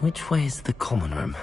Which way is the common room?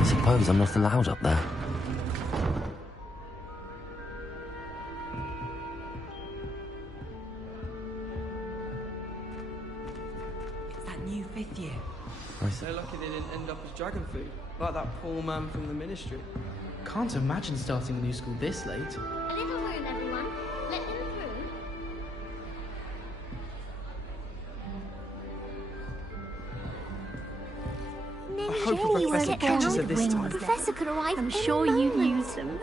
I suppose I'm not allowed up there. It's that new 5th year. They're lucky they didn't end up as dragon food, like that poor man from the ministry. Can't imagine starting a new school this late. A little room, everyone. Let them through. I hope the professor catches her this time. The professor could arrive. I'm sure you'd use them.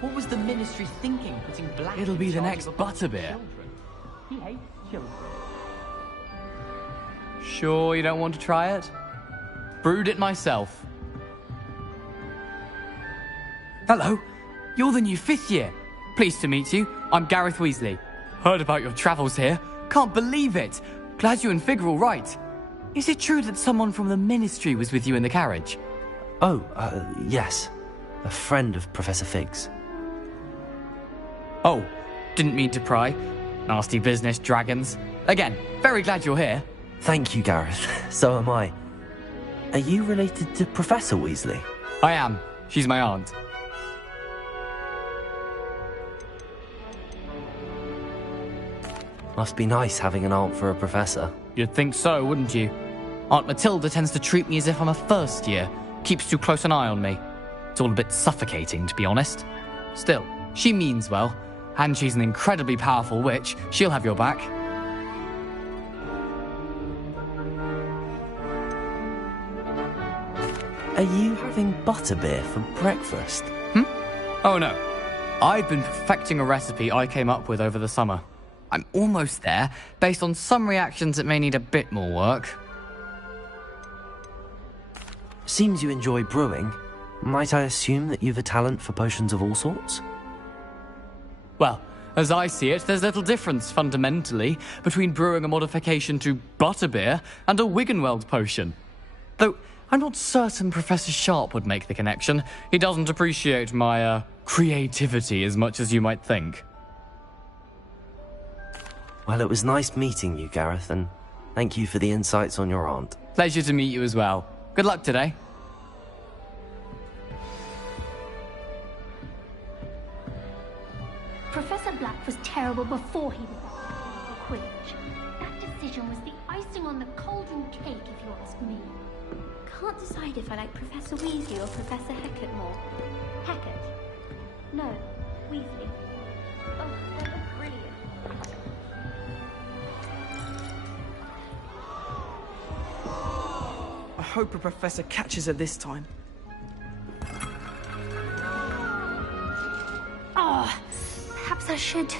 What was the ministry thinking, putting black... It'll be in the charge next of a bunch of Butterbeer. children? He hates children. Sure you don't want to try it? Brewed it myself. Hello, you're the new 5th year. Pleased to meet you. I'm Gareth Weasley. Heard about your travels here. Can't believe it. Glad you and Fig are all right. Is it true that someone from the ministry was with you in the carriage? Oh, yes. A friend of Professor Fig's. Oh, didn't mean to pry. Nasty business, dragons. Again, very glad you're here. Thank you, Gareth. So am I. Are you related to Professor Weasley? I am. She's my aunt. Must be nice having an aunt for a professor. You'd think so, wouldn't you? Aunt Matilda tends to treat me as if I'm a first year. Keeps too close an eye on me. It's all a bit suffocating, to be honest. Still, she means well. And she's an incredibly powerful witch. She'll have your back. Are you having butterbeer for breakfast? Oh no. I've been perfecting a recipe I came up with over the summer. I'm almost there, based on some reactions that may need a bit more work. Seems you enjoy brewing. Might I assume that you've a talent for potions of all sorts? Well, as I see it, there's little difference, fundamentally, between brewing a modification to butterbeer and a Wiggenweld potion. Though, I'm not certain Professor Sharp would make the connection. He doesn't appreciate my, creativity as much as you might think. Well, it was nice meeting you, Gareth, and thank you for the insights on your aunt. Pleasure to meet you as well. Good luck today. Professor Black was terrible before he decided for Quidditch. That decision was the icing on the cauldron cake, if you ask me. Can't decide if I like Professor Weasley or Professor Hecat more. Hecat? No, Weasley. Oh, they look brilliant. I hope a professor catches her this time. Oh, perhaps I should...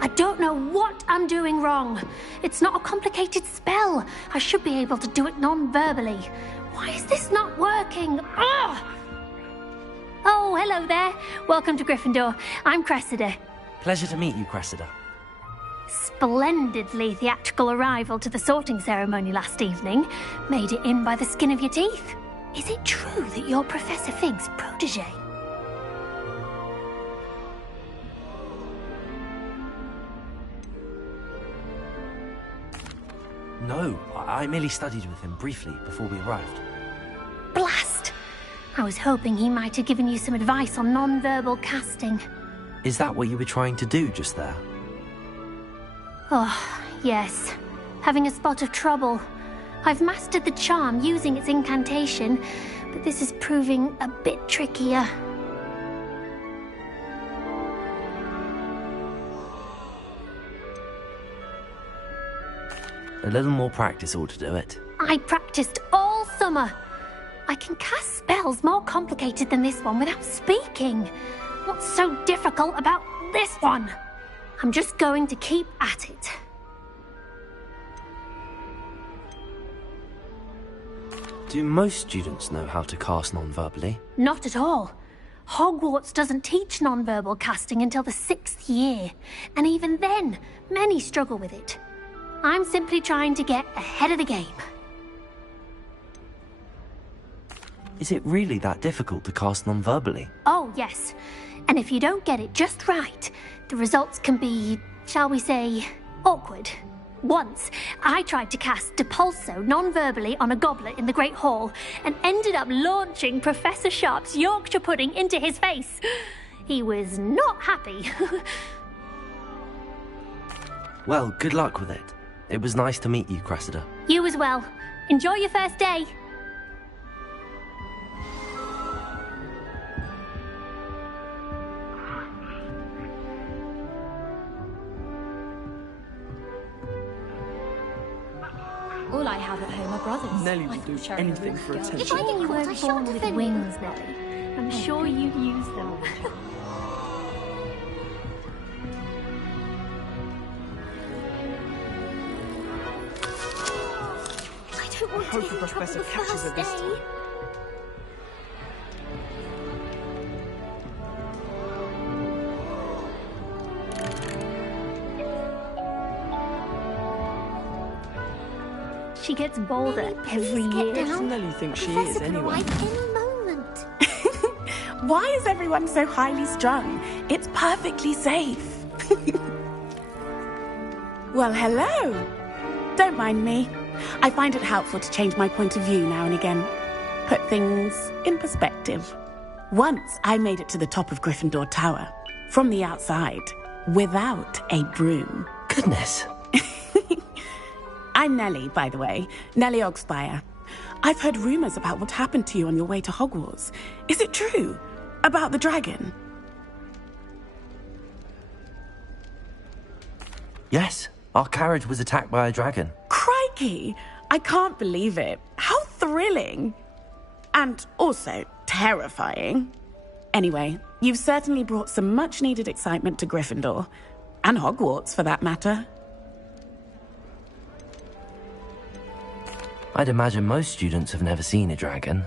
I don't know what I'm doing wrong. It's not a complicated spell. I should be able to do it non-verbally. Why is this not working? Ugh! Oh, hello there. Welcome to Gryffindor. I'm Cressida. Pleasure to meet you, Cressida. Splendidly theatrical arrival to the sorting ceremony last evening. Made it in by the skin of your teeth. Is it true that you're Professor Fig's protege? No, I merely studied with him briefly before we arrived. Blast! I was hoping he might have given you some advice on non-verbal casting. Is that what you were trying to do just there? Oh, yes. Having a spot of trouble. I've mastered the charm using its incantation, but this is proving a bit trickier. A little more practice ought to do it. I practiced all summer. I can cast spells more complicated than this one without speaking. What's so difficult about this one? I'm just going to keep at it. Do most students know how to cast non-verbally? Not at all. Hogwarts doesn't teach non-verbal casting until the 6th year, and even then, many struggle with it. I'm simply trying to get ahead of the game. Is it really that difficult to cast non-verbally? Oh, yes. And if you don't get it just right, the results can be, shall we say, awkward. Once, I tried to cast Depulso non-verbally on a goblet in the Great Hall and ended up launching Professor Sharp's Yorkshire pudding into his face. He was not happy. Well, good luck with it. It was nice to meet you, Cressida. You as well. Enjoy your first day. All I have at home are brothers. Nelly will do anything for attention. If I you you weren't weren't born born with with wings, wings, Nelly, I'm sure you'd use them. I don't want to hope get the in trouble professor the catches her first this day. time. She gets bolder Nelly, every please get year. down. Nelly thinks she Professor is could anyway. arrive any moment. Why is everyone so highly strung? It's perfectly safe. Well, hello. Don't mind me. I find it helpful to change my point of view now and again. Put things in perspective. Once I made it to the top of Gryffindor Tower, from the outside, without a broom. Goodness. I'm Nellie, by the way. Nellie Ogspire. I've heard rumors about what happened to you on your way to Hogwarts. Is it true? About the dragon? Yes, our carriage was attacked by a dragon. Crikey! I can't believe it. How thrilling! And also terrifying. Anyway, you've certainly brought some much-needed excitement to Gryffindor. And Hogwarts, for that matter. I'd imagine most students have never seen a dragon.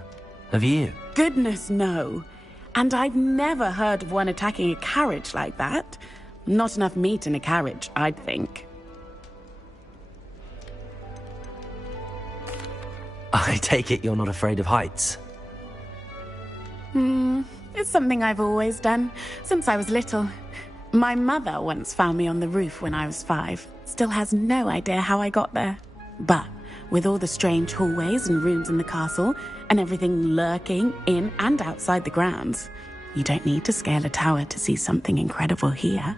Have you? Goodness, no. And I've never heard of one attacking a carriage like that. Not enough meat in a carriage, I'd think. I take it you're not afraid of heights. It's something I've always done, since I was little. My mother once found me on the roof when I was 5. Still has no idea how I got there. But with all the strange hallways and rooms in the castle, and everything lurking in and outside the grounds, you don't need to scale a tower to see something incredible here.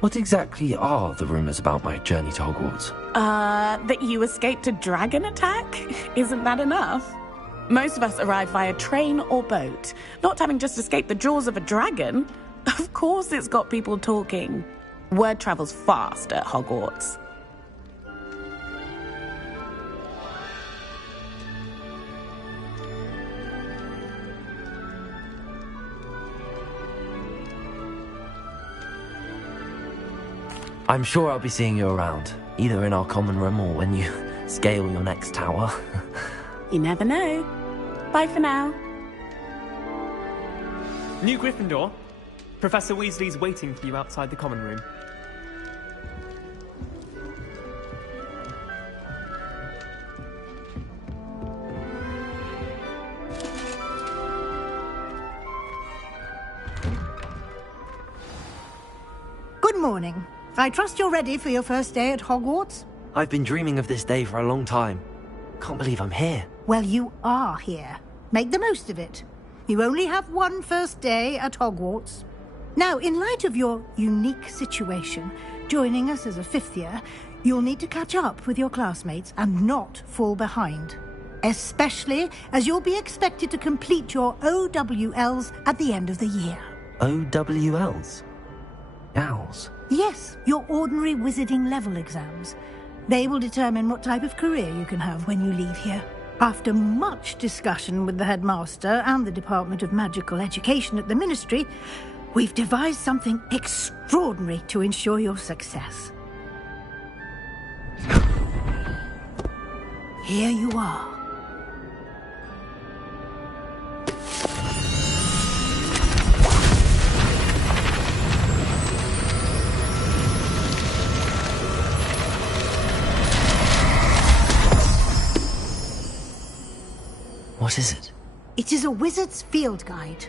What exactly are the rumours about my journey to Hogwarts? That you escaped a dragon attack? Isn't that enough? Most of us arrive via train or boat, not having just escaped the jaws of a dragon. Of course it's got people talking. Word travels fast at Hogwarts. I'm sure I'll be seeing you around, either in our common room or when you scale your next tower. You never know. Bye for now. New Gryffindor. Professor Weasley's waiting for you outside the common room. Good morning. I trust you're ready for your first day at Hogwarts? I've been dreaming of this day for a long time. Can't believe I'm here. Well, you are here. Make the most of it. You only have one first day at Hogwarts. Now, in light of your unique situation, joining us as a 5th year, you'll need to catch up with your classmates and not fall behind. Especially as you'll be expected to complete your OWLs at the end of the year. OWLs? Owls? Yes, your ordinary wizarding level exams. They will determine what type of career you can have when you leave here. After much discussion with the headmaster and the Department of Magical Education at the Ministry, we've devised something extraordinary to ensure your success. Here you are. What is it? It is a wizard's field guide.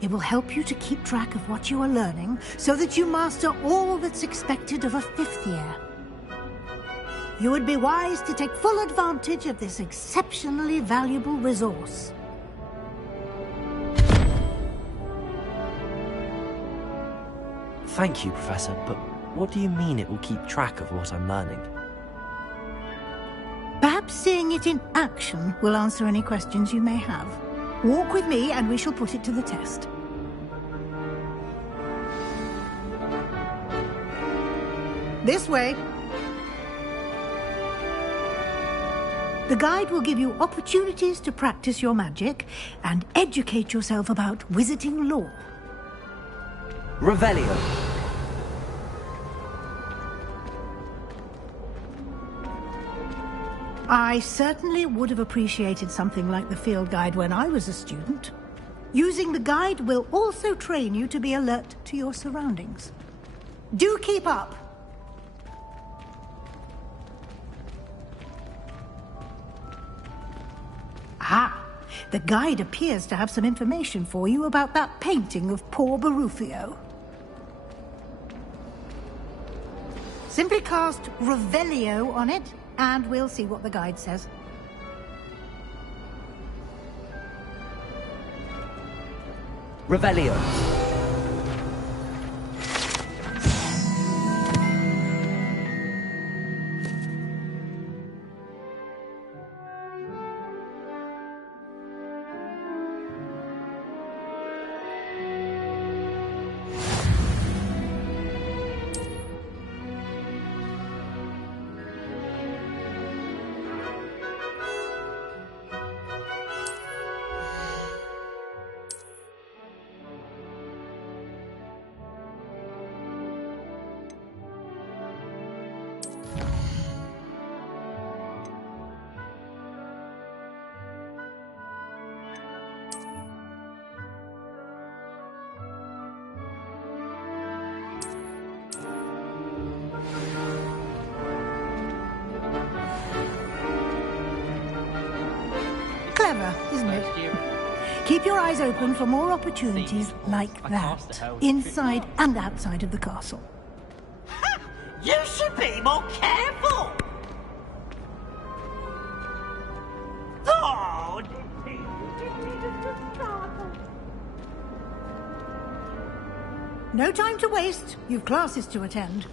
It will help you to keep track of what you are learning so that you master all that's expected of a 5th year. You would be wise to take full advantage of this exceptionally valuable resource. Thank you, Professor, but what do you mean it will keep track of what I'm learning? Perhaps seeing it in action will answer any questions you may have. Walk with me and we shall put it to the test. This way. The guide will give you opportunities to practice your magic and educate yourself about wizarding lore. Revelio. I certainly would have appreciated something like the field guide when I was a student. Using the guide will also train you to be alert to your surroundings. Do keep up! Ah, the guide appears to have some information for you about that painting of poor Barufio. Simply cast Revelio on it, and we'll see what the guide says. Revelio. Keep your eyes open for more opportunities like that, inside and outside of the castle. You should be more careful! Oh, no time to waste. You've classes to attend.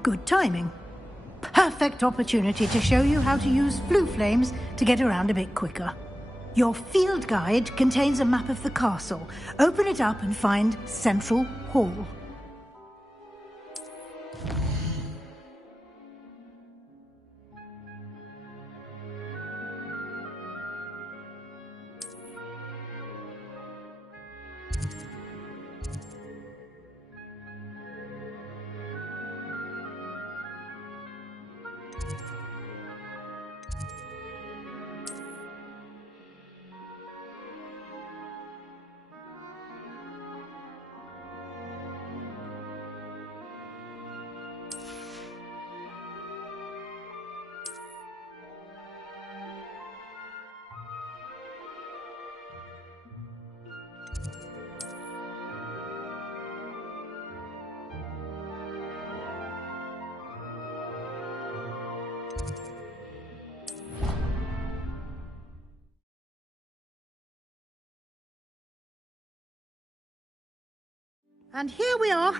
Good timing. Perfect opportunity to show you how to use flue flames to get around a bit quicker. Your field guide contains a map of the castle. Open it up and find Central Hall. And here we are.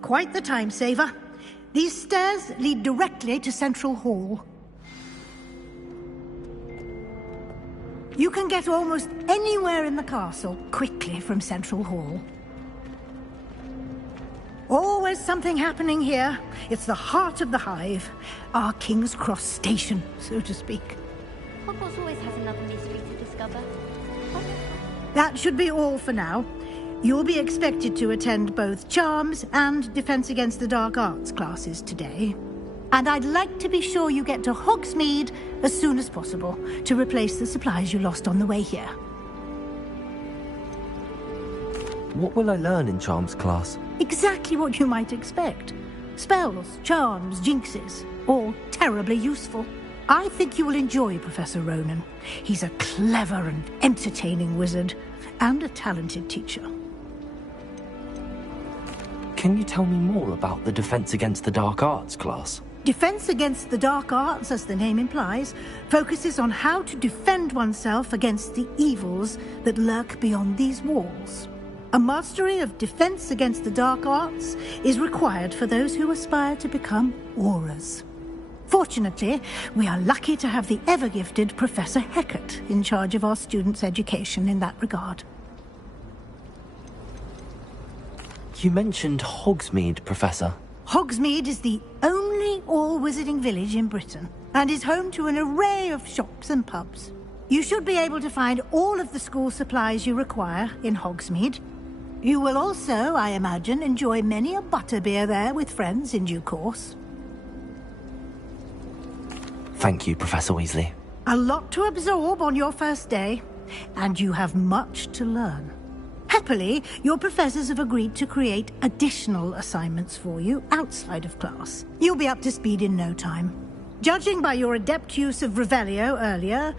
Quite the time saver. These stairs lead directly to Central Hall. You can get almost anywhere in the castle quickly from Central Hall. Always something happening here. It's the heart of the Hive. Our King's Cross station, so to speak. Hogwarts always has another mystery to discover. That should be all for now. You'll be expected to attend both Charms and Defense Against the Dark Arts classes today. And I'd like to be sure you get to Hogsmeade as soon as possible to replace the supplies you lost on the way here. What will I learn in Charms class? Exactly what you might expect. Spells, charms, jinxes, all terribly useful. I think you will enjoy Professor Ronen. He's a clever and entertaining wizard, and a talented teacher. Can you tell me more about the Defense Against the Dark Arts class? Defense Against the Dark Arts, as the name implies, focuses on how to defend oneself against the evils that lurk beyond these walls. A mastery of Defense Against the Dark Arts is required for those who aspire to become Aurors. Fortunately, we are lucky to have the ever-gifted Professor Hecat in charge of our students' education in that regard. You mentioned Hogsmeade, Professor. Hogsmeade is the only all-wizarding village in Britain, and is home to an array of shops and pubs. You should be able to find all of the school supplies you require in Hogsmeade. You will also, I imagine, enjoy many a butterbeer there with friends in due course. Thank you, Professor Weasley. A lot to absorb on your first day, and you have much to learn. Happily, your professors have agreed to create additional assignments for you outside of class. You'll be up to speed in no time. Judging by your adept use of Revelio earlier,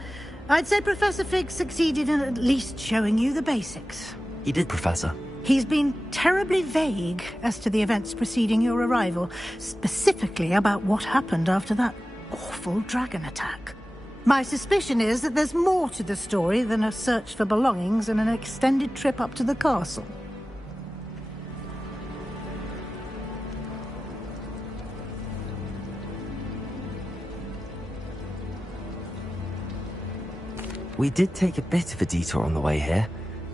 I'd say Professor Fig succeeded in at least showing you the basics. He did, Professor. He's been terribly vague as to the events preceding your arrival, specifically about what happened after that awful dragon attack. My suspicion is that there's more to the story than a search for belongings and an extended trip up to the castle. We did take a bit of a detour on the way here.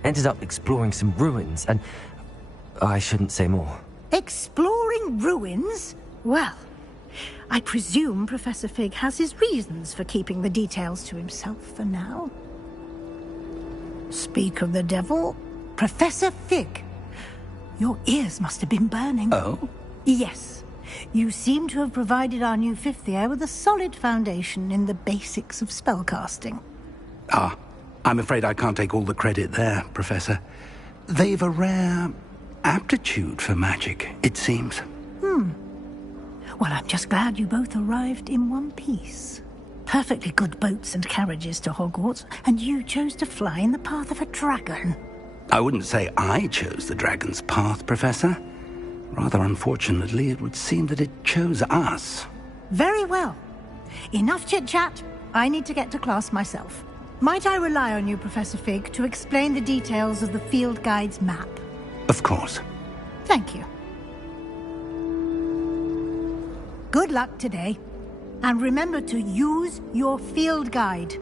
Ended up exploring some ruins and... I shouldn't say more. Exploring ruins? Well, I presume Professor Fig has his reasons for keeping the details to himself for now. Speak of the devil. Professor Fig. Your ears must have been burning. Oh? Yes. You seem to have provided our new fifth year with a solid foundation in the basics of spellcasting. Ah, I'm afraid I can't take all the credit there, Professor. They've a rare aptitude for magic, it seems. Well, I'm just glad you both arrived in one piece. Perfectly good boats and carriages to Hogwarts, and you chose to fly in the path of a dragon. I wouldn't say I chose the dragon's path, Professor. Rather unfortunately, it would seem that it chose us. Very well. Enough chit-chat. I need to get to class myself. Might I rely on you, Professor Fig, to explain the details of the field guide's map? Of course. Thank you. Good luck today. And remember to use your field guide.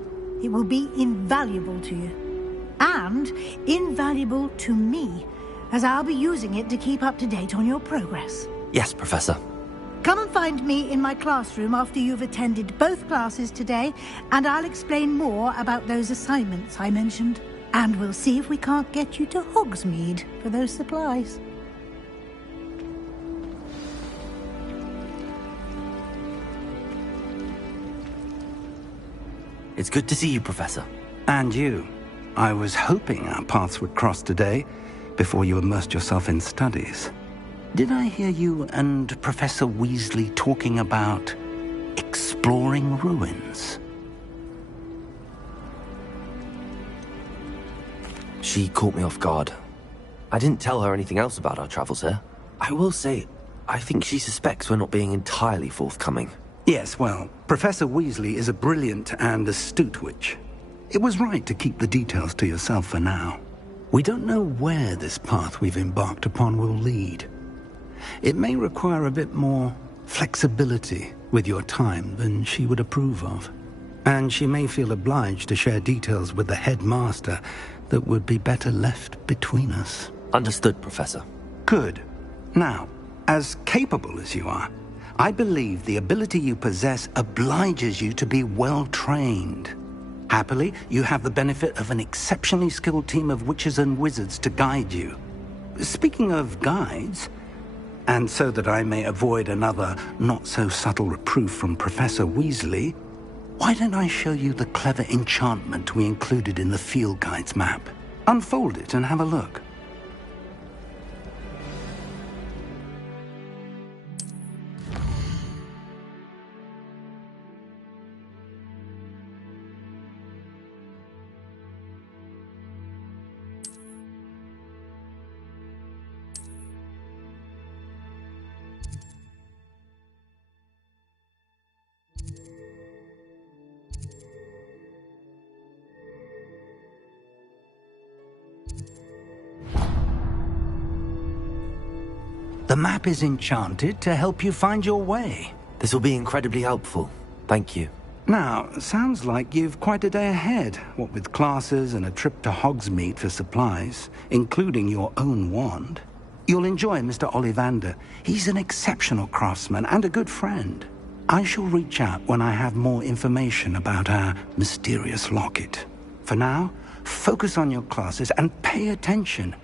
It will be invaluable to you. And invaluable to me, as I'll be using it to keep up to date on your progress. Yes, Professor. Come and find me in my classroom after you've attended both classes today, and I'll explain more about those assignments I mentioned. And we'll see if we can't get you to Hogsmeade for those supplies. It's good to see you, Professor. And you. I was hoping our paths would cross today, before you immersed yourself in studies. Did I hear you and Professor Weasley talking about exploring ruins? She caught me off guard. I didn't tell her anything else about our travels here. I will say, I think she suspects we're not being entirely forthcoming. Yes, well, Professor Weasley is a brilliant and astute witch. It was right to keep the details to yourself for now. We don't know where this path we've embarked upon will lead. It may require a bit more flexibility with your time than she would approve of. And she may feel obliged to share details with the headmaster that would be better left between us. Understood, Professor. Good. Now, as capable as you are, I believe the ability you possess obliges you to be well-trained. Happily, you have the benefit of an exceptionally skilled team of witches and wizards to guide you. Speaking of guides, and so that I may avoid another not-so-subtle reproof from Professor Weasley, why don't I show you the clever enchantment we included in the field guide's map? Unfold it and have a look. The map is enchanted to help you find your way. This will be incredibly helpful. Thank you. Now, sounds like you've quite a day ahead, what with classes and a trip to Hogsmeade for supplies, including your own wand. You'll enjoy Mr. Ollivander. He's an exceptional craftsman and a good friend. I shall reach out when I have more information about our mysterious locket. For now, focus on your classes and pay attention.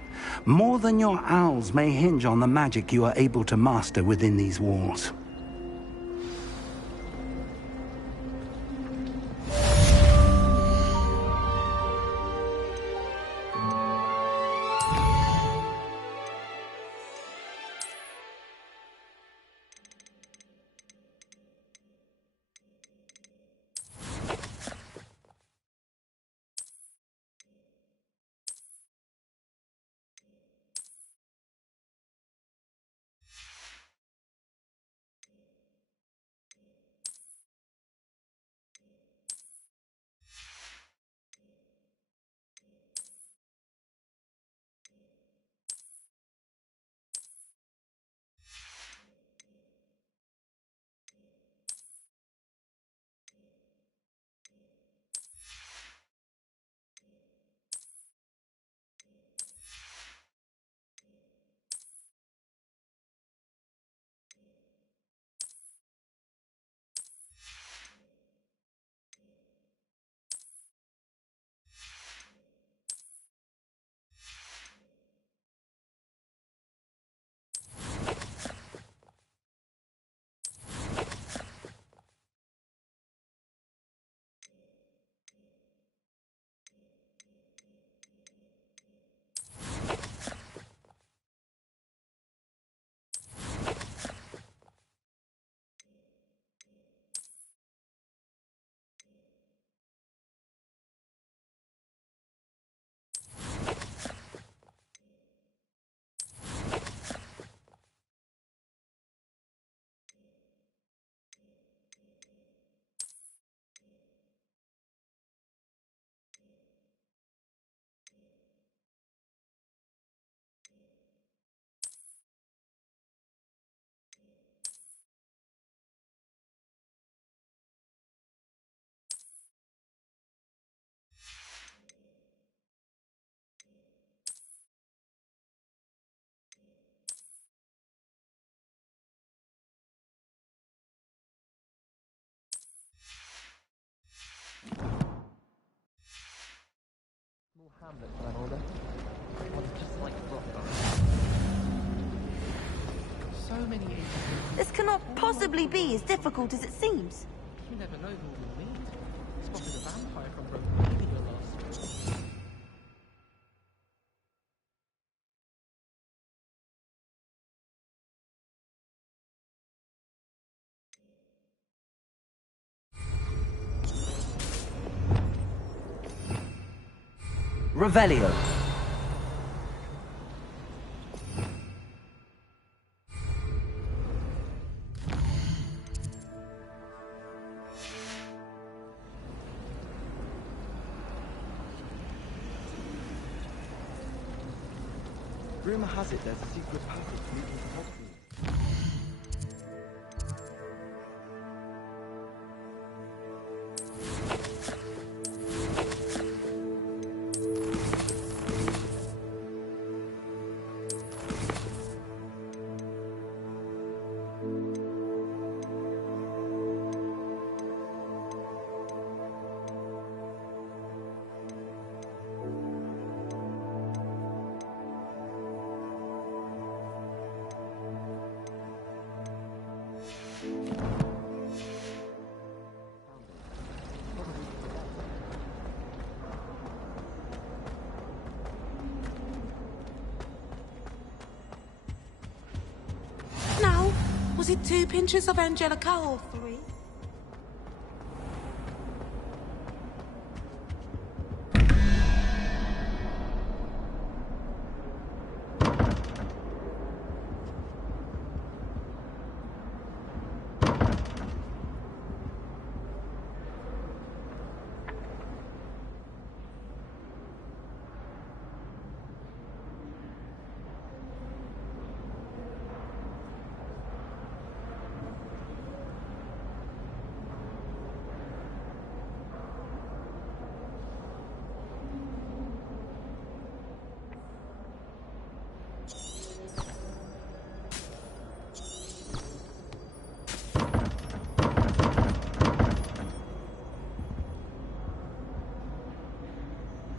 More than your owls may hinge on the magic you are able to master within these walls. Hamlet for that order. Or just like Brockborough. So many ages. This cannot possibly be as difficult as it seems. You never know who we'll meet. Spotted a vampire from Bromeliad last. Revelio. Rumor has it there's a secret passage leading to Hogwarts. Now, was it 2 pinches of Angelica or 3?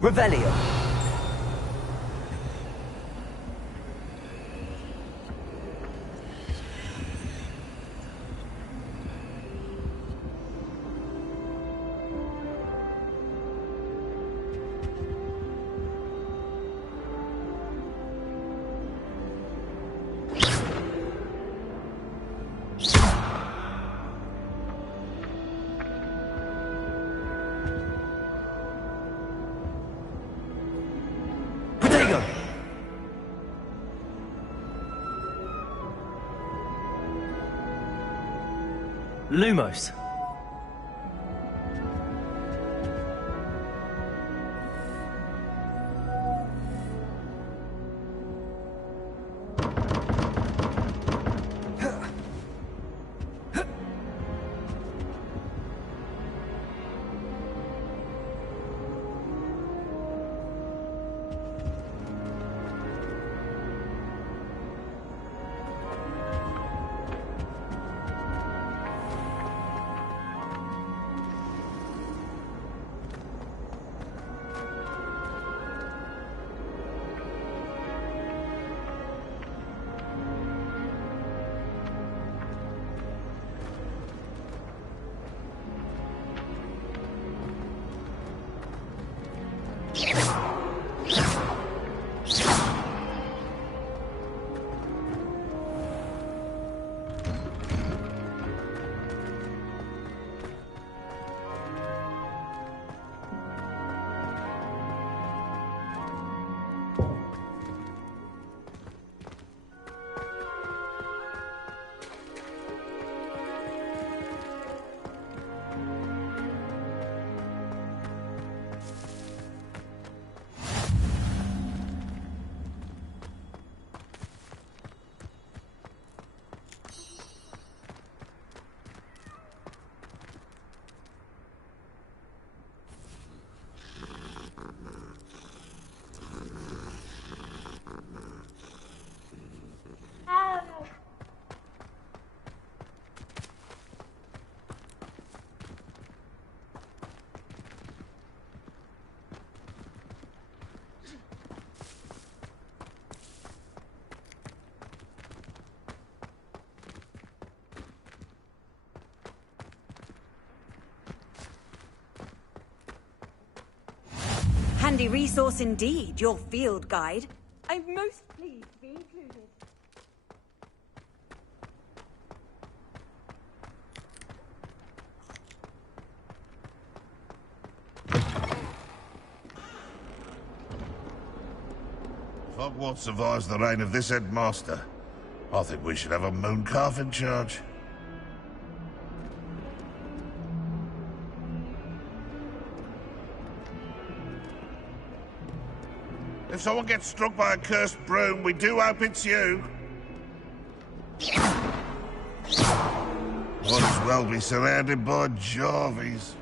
Revelio. Lumos. handy resource indeed, your field guide. I'm most pleased to be included. If Hogwarts survives the reign of this headmaster, I think we should have a mooncalf in charge. If someone gets struck by a cursed broom, we do hope it's you. Might as well be surrounded by Jarvies.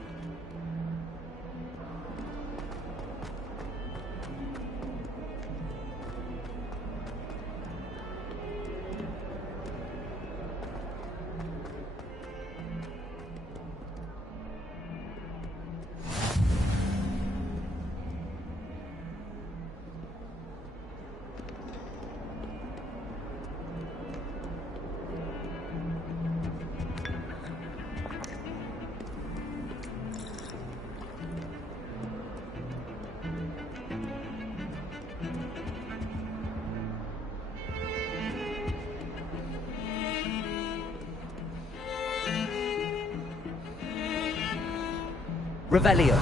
Revelio.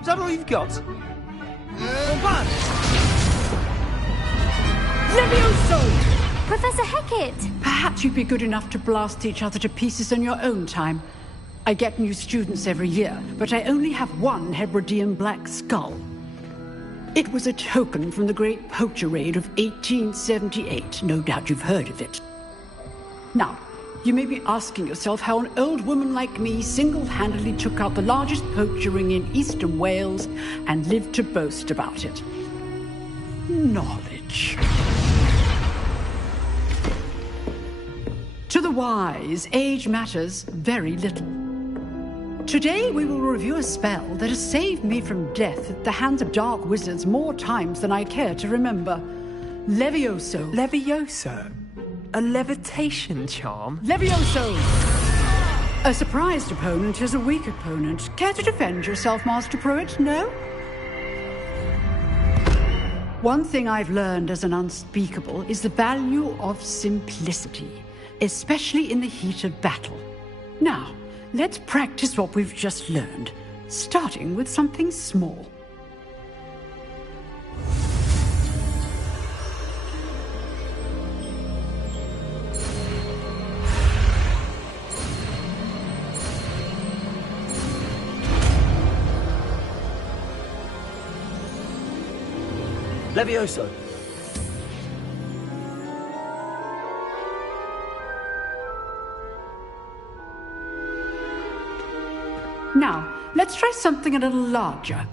Is that all you've got? Levioso! Professor Hecat! Perhaps you'd be good enough to blast each other to pieces in your own time. I get new students every year, but I only have one Hebridean black skull. It was a token from the Great Poacher Raid of 1878. No doubt you've heard of it. Now, you may be asking yourself how an old woman like me single-handedly took out the largest poacher ring in eastern Wales and lived to boast about it. Knowledge. To the wise, age matters very little. Today we will review a spell that has saved me from death at the hands of dark wizards more times than I care to remember. Levioso. Levioso? A levitation charm? Levioso! A surprised opponent is a weak opponent. Care to defend yourself, Master Pruitt? No? One thing I've learned as an unspeakable is the value of simplicity, especially in the heat of battle. Now, let's practice what we've just learned, starting with something small. Levioso. Now, let's try something a little larger.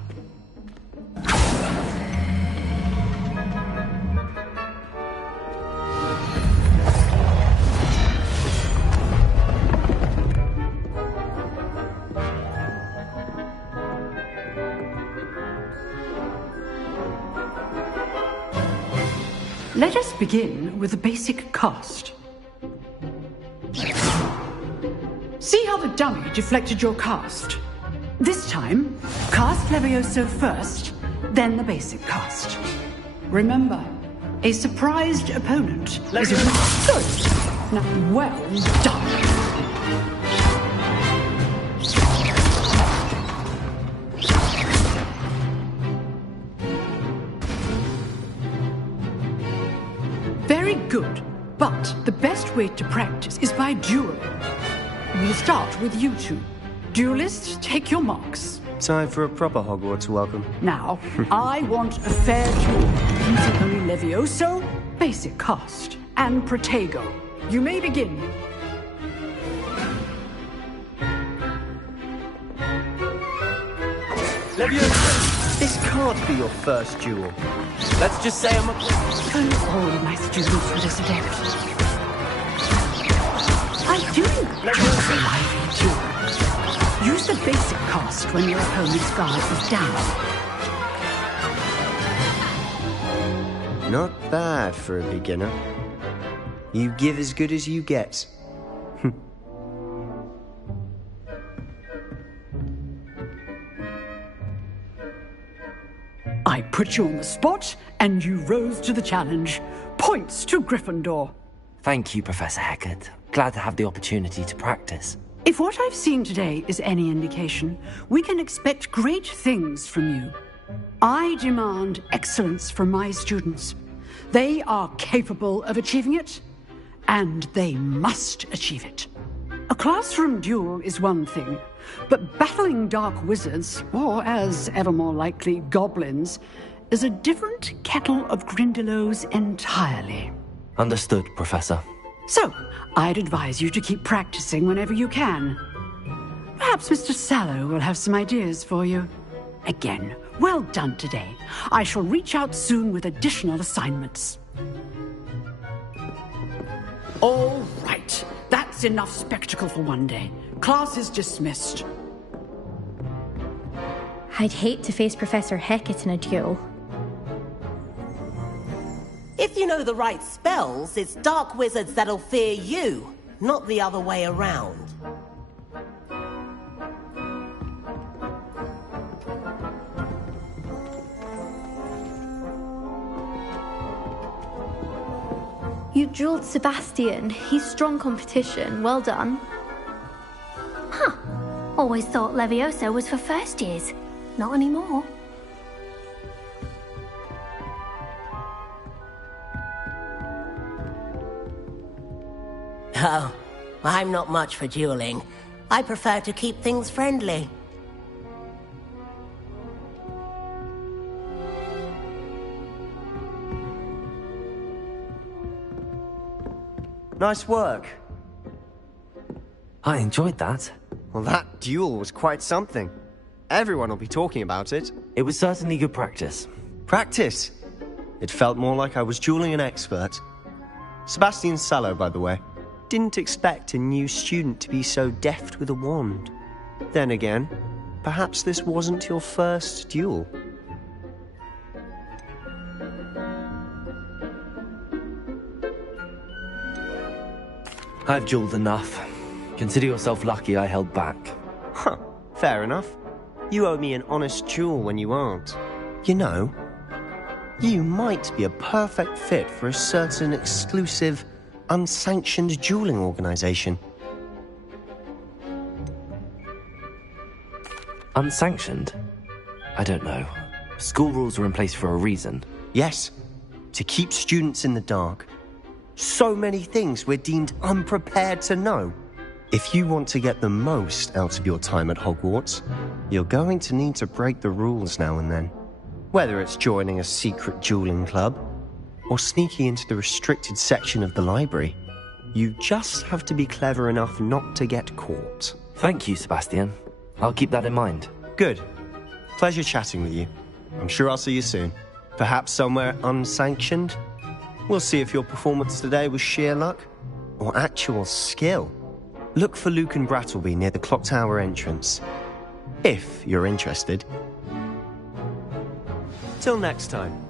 Let us begin with the basic cast. See how the dummy deflected your cast? This time, cast Levioso first, then the basic cast. Remember, a surprised opponent is a good. Now, well done. Very good, but the best way to practice is by dueling. We'll start with you two. Duelists, take your marks. Time for a proper Hogwarts welcome. Now, I want a fair duel using only Levioso, basic cast, and Protego. You may begin. Levioso, this can't be your first duel. Let's just say I'm a... All my students for this adept. I do Levioso. lively duel. Use the basic cast when your opponent's guard is down. Not bad for a beginner. You give as good as you get. I put you on the spot, and you rose to the challenge. Points to Gryffindor. Thank you, Professor Hecat. Glad to have the opportunity to practice. If what I've seen today is any indication, we can expect great things from you. I demand excellence from my students. They are capable of achieving it, and they must achieve it. A classroom duel is one thing, but battling dark wizards, or as ever more likely, goblins, is a different kettle of Grindylows entirely. Understood, Professor. So, I'd advise you to keep practicing whenever you can. Perhaps Mr. Sallow will have some ideas for you. Again, well done today. I shall reach out soon with additional assignments. All right. That's enough spectacle for one day. Class is dismissed. I'd hate to face Professor Hecat in a duel. If you know the right spells, it's dark wizards that'll fear you, not the other way around. You dueled Sebastian. He's strong competition. Well done. Huh. Always thought Levioso was for first years. Not anymore. Oh, I'm not much for dueling. I prefer to keep things friendly. Nice work. I enjoyed that. Well, that duel was quite something. Everyone will be talking about it. It was certainly good practice. Practice? It felt more like I was dueling an expert. Sebastian Sallow, by the way. Didn't expect a new student to be so deft with a wand. Then again, perhaps this wasn't your first duel. I've dueled enough. Consider yourself lucky I held back. Huh, fair enough. You owe me an honest duel when you aren't. You know, you might be a perfect fit for a certain exclusive, unsanctioned dueling organization. Unsanctioned? I don't know. School rules are in place for a reason. Yes, to keep students in the dark. So many things we're deemed unprepared to know. If you want to get the most out of your time at Hogwarts, you're going to need to break the rules now and then. Whether it's joining a secret dueling club, or sneaking into the restricted section of the library, you just have to be clever enough not to get caught. Thank you, Sebastian. I'll keep that in mind. Good. Pleasure chatting with you. I'm sure I'll see you soon. Perhaps somewhere unsanctioned? We'll see if your performance today was sheer luck or actual skill. Look for Lucan Brattleby near the Clock Tower entrance, if you're interested. Till next time.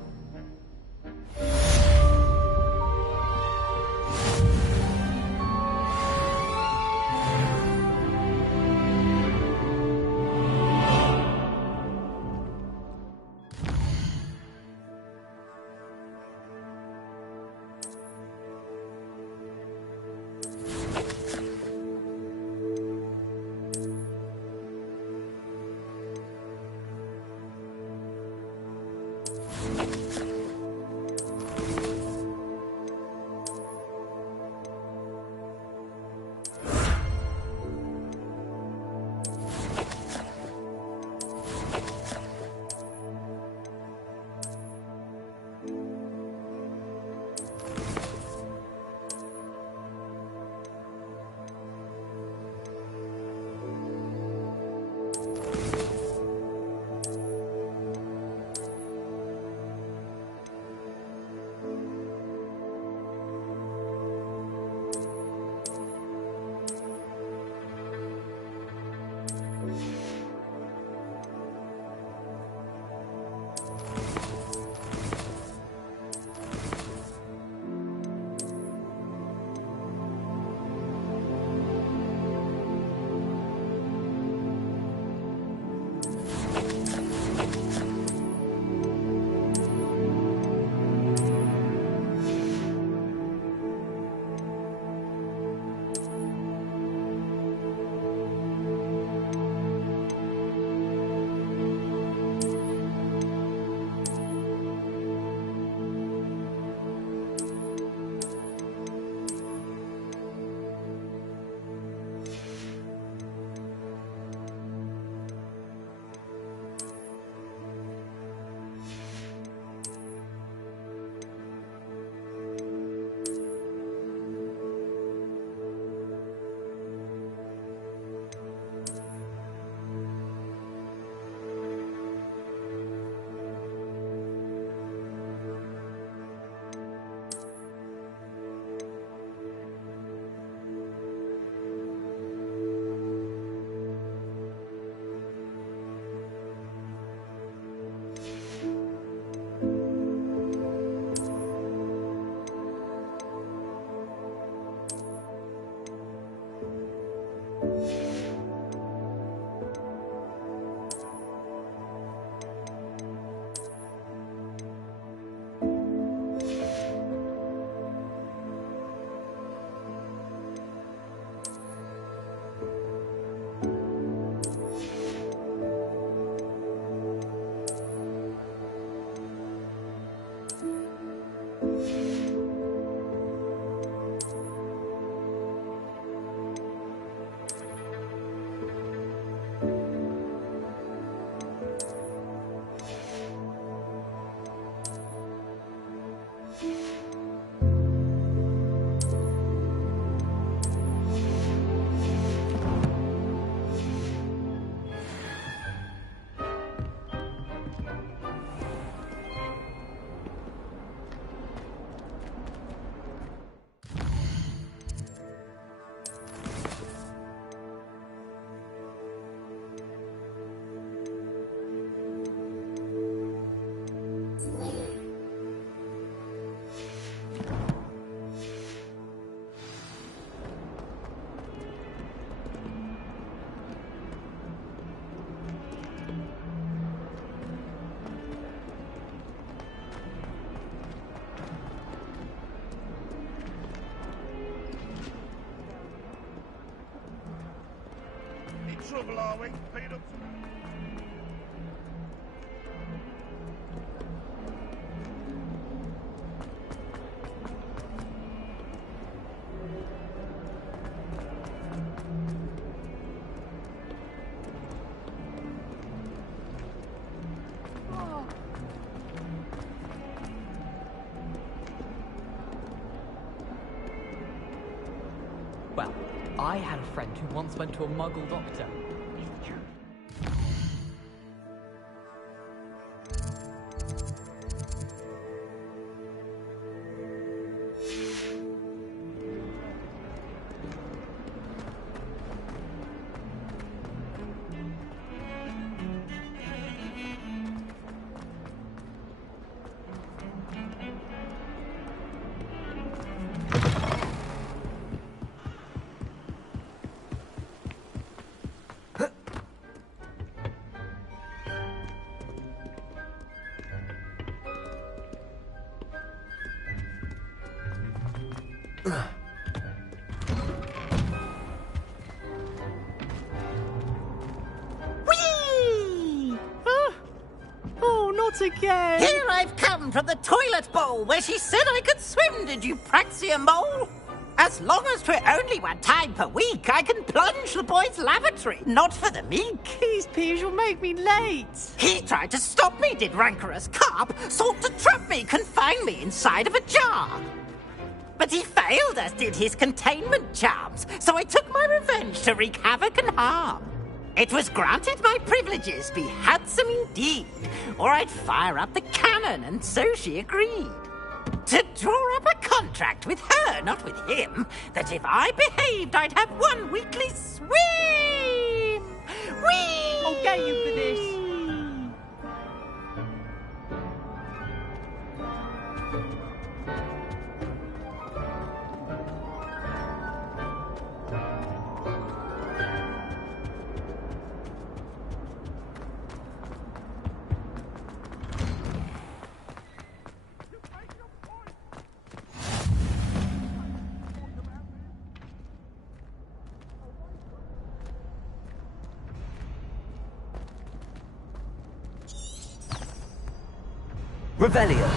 trouble, are we? Peanuts? Well, I had a friend who once went to a Muggle doctor. Whee! Oh, not again! Here I've come from the toilet bowl where she said I could swim, did you praxia mole? As long as 'twere only one time per week, I can plunge the boy's lavatory, not for the meek. Please, Piers, you'll make me late. He tried to stop me, did rancorous carp, sought to trap me, confine me inside of a jar. But he failed, as did his containment charms, so I took my revenge to wreak havoc and harm. It was granted my privileges be handsome indeed, or I'd fire up the cannon, and so she agreed. To draw up a contract with her, not with him, that if I behaved, I'd have one weekly swim! Whee! I'll get you for this. Revelio.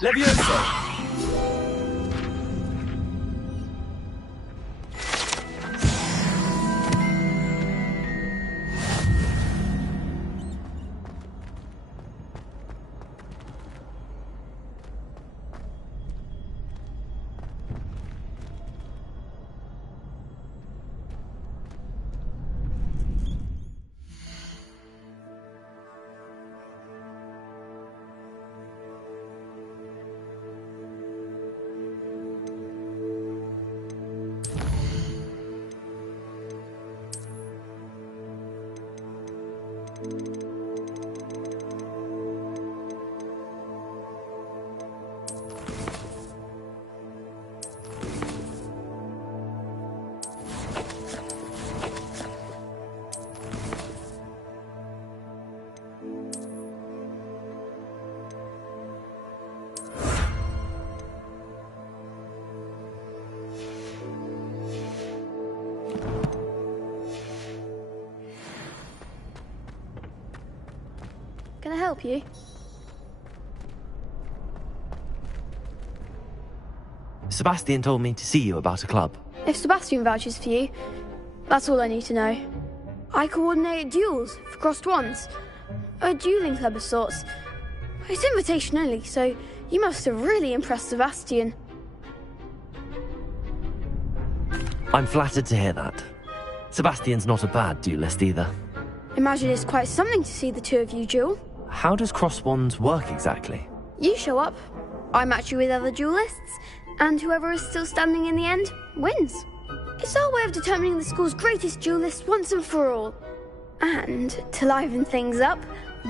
Levioso. Can I help you? Sebastian told me to see you about a club. If Sebastian vouches for you, that's all I need to know. I coordinate duels for crossed wands. A dueling club of sorts. It's invitation only, so you must have really impressed Sebastian. I'm flattered to hear that. Sebastian's not a bad duelist either. Imagine it's quite something to see the two of you duel. How does cross wands work exactly? You show up, I match you with other duelists, and whoever is still standing in the end wins. It's our way of determining the school's greatest duelist once and for all. And to liven things up,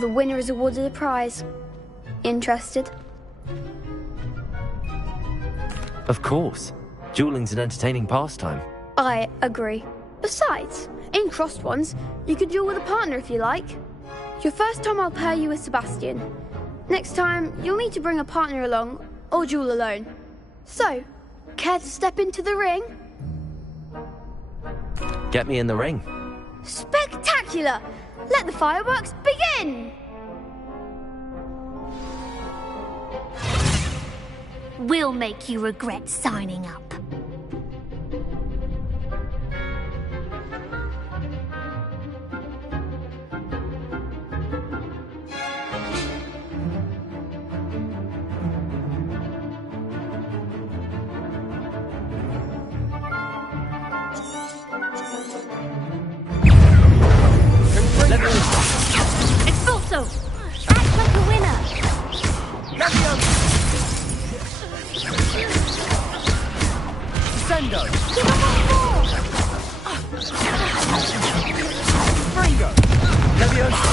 the winner is awarded a prize. Interested? Of course. Dueling's an entertaining pastime. I agree. Besides, In Crossed Ones, you could duel with a partner if you like. Your first time I'll pair you with Sebastian. Next time, you'll need to bring a partner along, or duel alone. So, care to step into the ring? Get me in the ring. Spectacular! Let the fireworks begin! We'll make you regret signing up. Expulso! Act like a winner! Sendo! Give up on four! Fringo! Leviosa!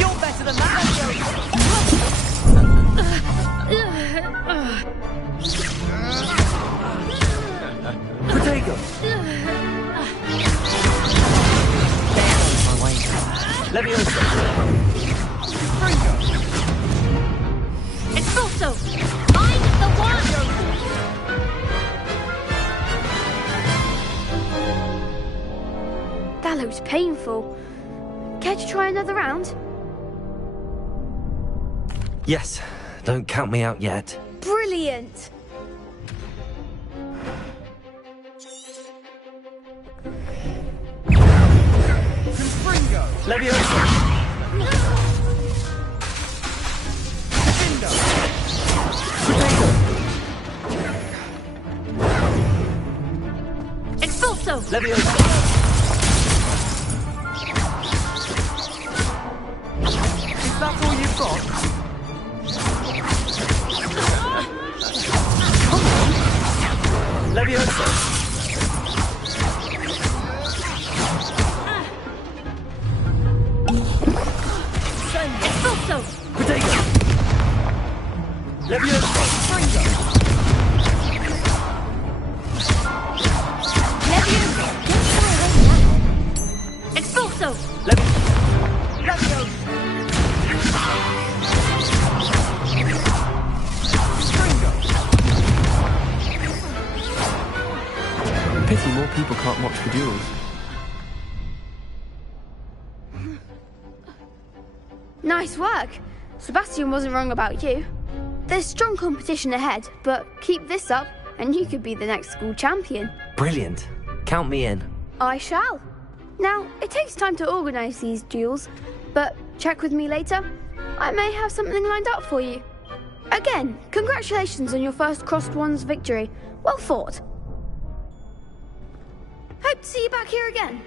You're better than that! Protego! Leviosa! Fringo! Expulso! Find the one! That looks painful. Care to try another round? Yes, don't count me out yet. Brilliant! Fringo! Leviosa! Defendo! Protego! Expulso! Leviosa! Is that all you've got? Leviosa! Expulso! Protego! Leviosa! Fringo! Leviosa! Expulso! Leviosa! Fringo! Pity more people can't watch the duels. Nice work. Sebastian wasn't wrong about you. There's strong competition ahead, but keep this up and you could be the next school champion. Brilliant. Count me in. I shall. Now, it takes time to organise these duels, but check with me later. I may have something lined up for you. Again, congratulations on your first Crossed Ones victory. Well fought. Hope to see you back here again.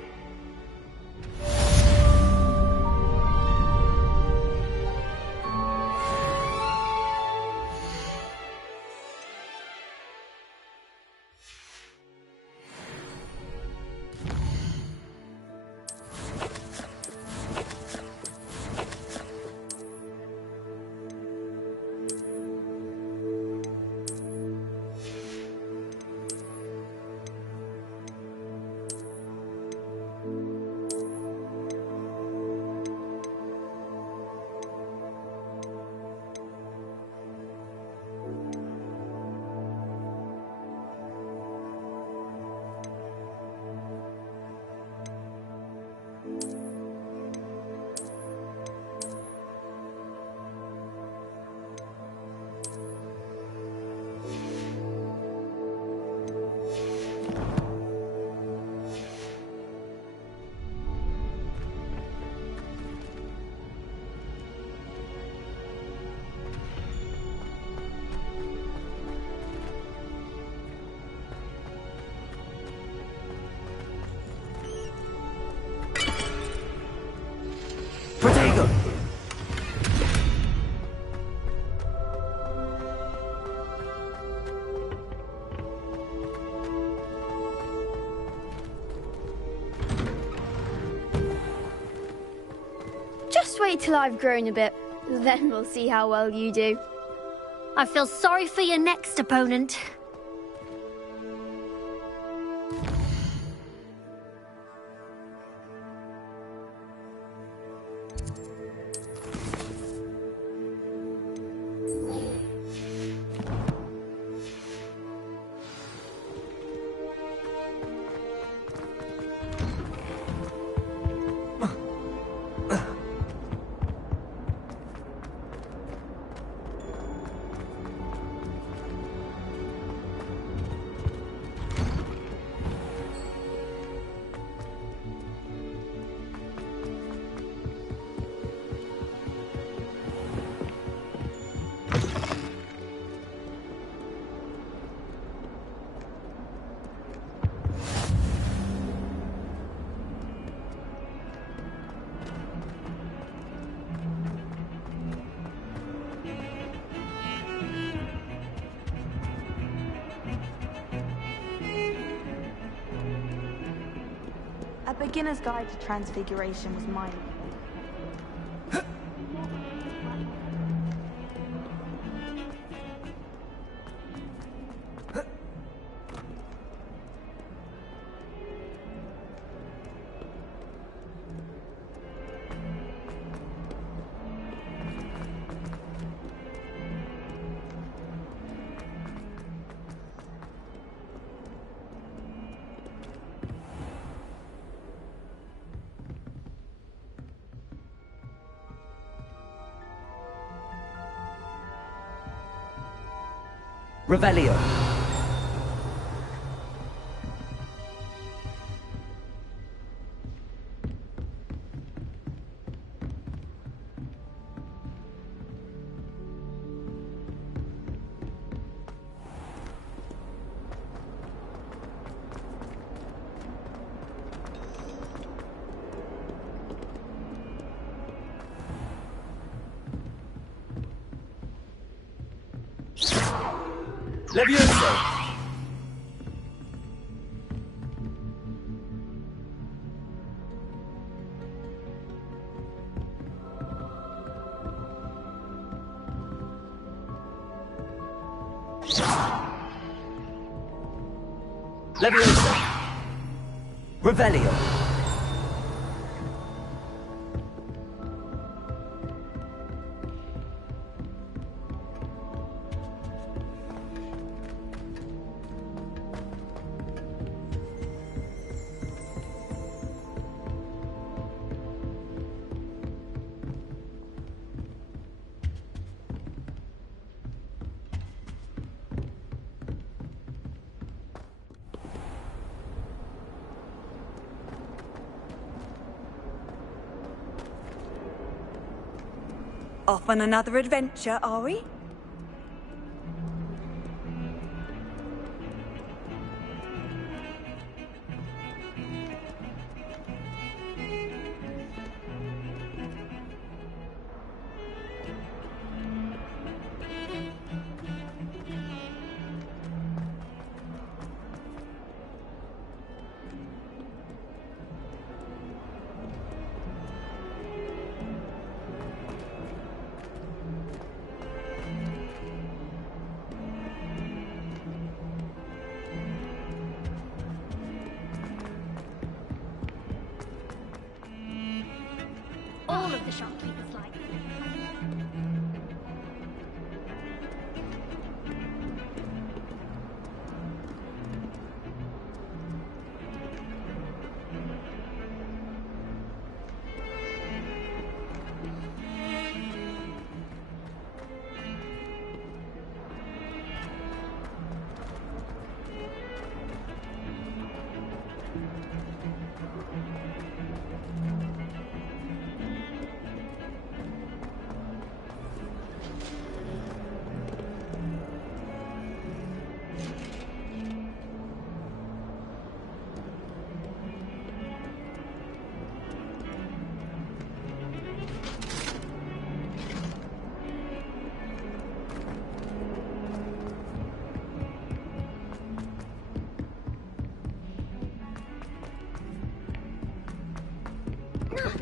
Protego! Just wait till I've grown a bit, then we'll see how well you do. I feel sorry for your next opponent. beginner's guide to transfiguration was mine. Revelio. Levioso! Levioso! Revelio! Off on another adventure, are we? All of the shopkeepers like me.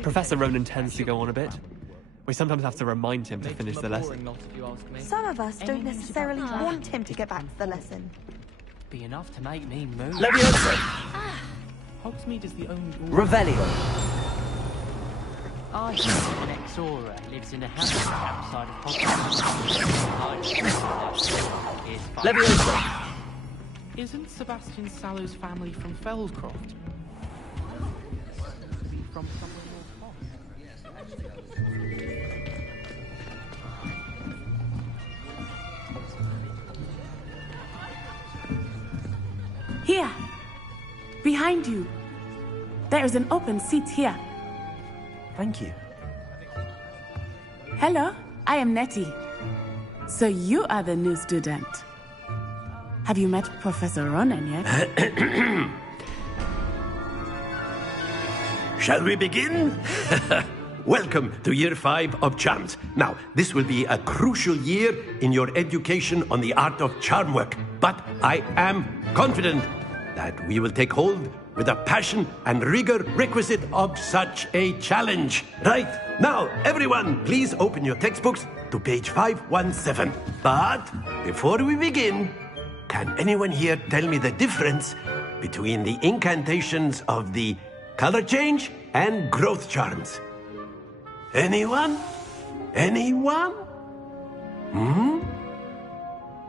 Professor Ronan tends to go on a bit. We sometimes have to remind him to finish the lesson. Some of us don't necessarily want him to get back to the lesson. Be enough to make me move. Levioso! Hogsmeade is the only... Revelio! I think the next Aura lives in a house outside of Hogsmeade. Levioso! Isn't Sebastian Sallow's family from Fellscroft? From somewhere Here, behind you. There is an open seat here. Thank you. Hello, I am Nettie. So you are the new student. Have you met Professor Ronan yet? Shall we begin? Welcome to Year 5 of Charms. Now, this will be a crucial year in your education on the art of charm work, but I am confident that we will take hold with the passion and rigor requisite of such a challenge. Right, now, everyone, please open your textbooks to page 517. But before we begin, can anyone here tell me the difference between the incantations of the color change and growth charms? Anyone? Anyone?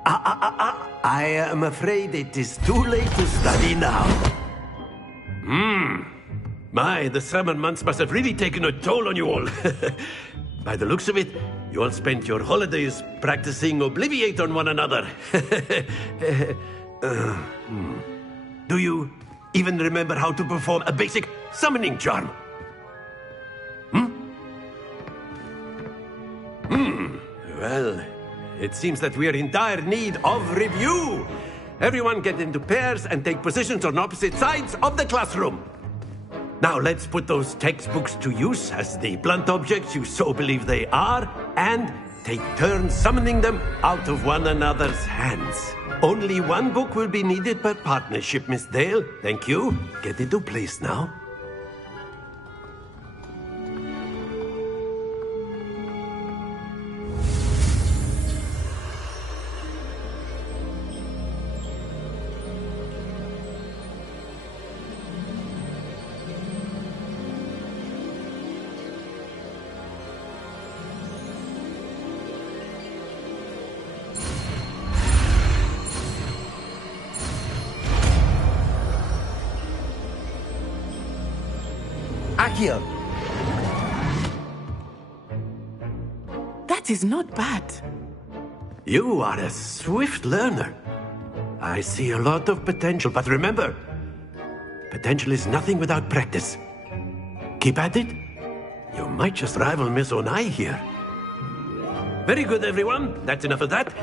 I am afraid it is too late to study now. My, the summer months must have really taken a toll on you all. By the looks of it, you all spent your holidays practicing Obliviate on one another. Do you even remember how to perform a basic summoning charm? Well, it seems that we are in dire need of review. Everyone get into pairs and take positions on opposite sides of the classroom. Now let's put those textbooks to use as the blunt objects you so believe they are, and take turns summoning them out of one another's hands. Only one book will be needed per partnership, Miss Dale. Thank you. Get into place now. Accio! That is not bad. You are a swift learner. I see a lot of potential, but remember, potential is nothing without practice. Keep at it. You might just rival Miss Onai here. Very good, everyone. That's enough of that.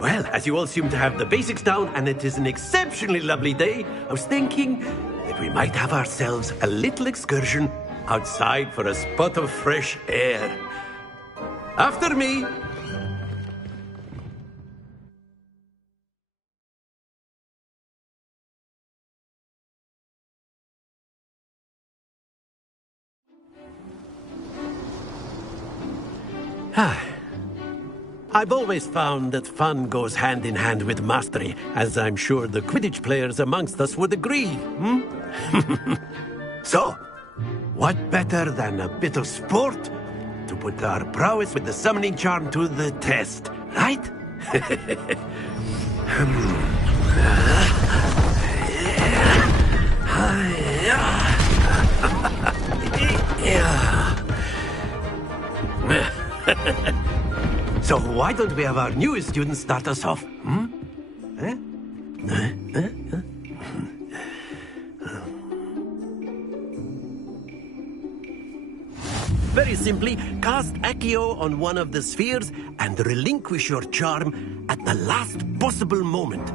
Well, as you all seem to have the basics down, and it is an exceptionally lovely day, I was thinking that we might have ourselves a little excursion outside for a spot of fresh air. After me. I've always found that fun goes hand in hand with mastery, as I'm sure the Quidditch players amongst us would agree. So, what better than a bit of sport to put our prowess with the summoning charm to the test, right? So why don't we have our newest student start us off? Very simply, cast Accio on one of the spheres and relinquish your charm at the last possible moment.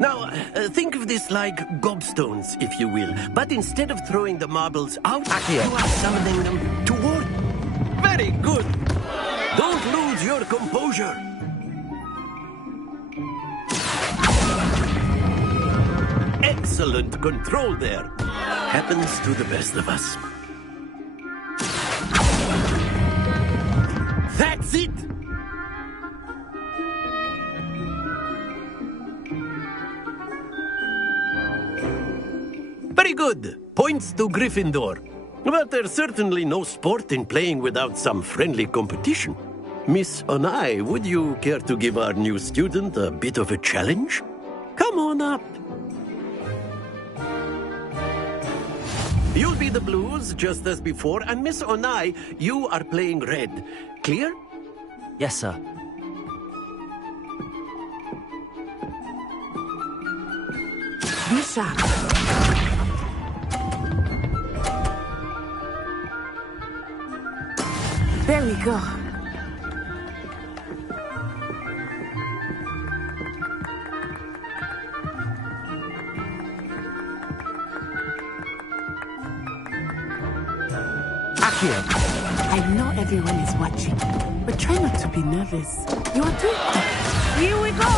Now, think of this like gobstones, if you will. But instead of throwing the marbles out, Accio, you are summoning them toward... Very good! Don't lose your composure! Excellent control there. Happens to the best of us. That's it! Very good. Points to Gryffindor. But there's certainly no sport in playing without some friendly competition. Miss Onai, would you care to give our new student a bit of a challenge? Come on up. You'll be the blues, just as before, and Miss Onai, you are playing red. Clear? Yes, sir. Be sharp. There we go. I know everyone is watching, but try not to be nervous. You are doing it. Here we go!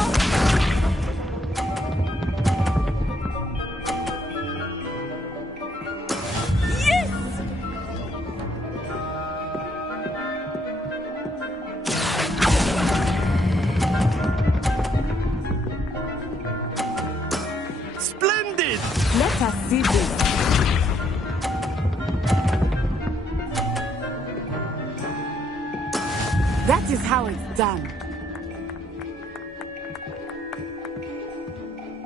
it! Let us see this. That is how it's done.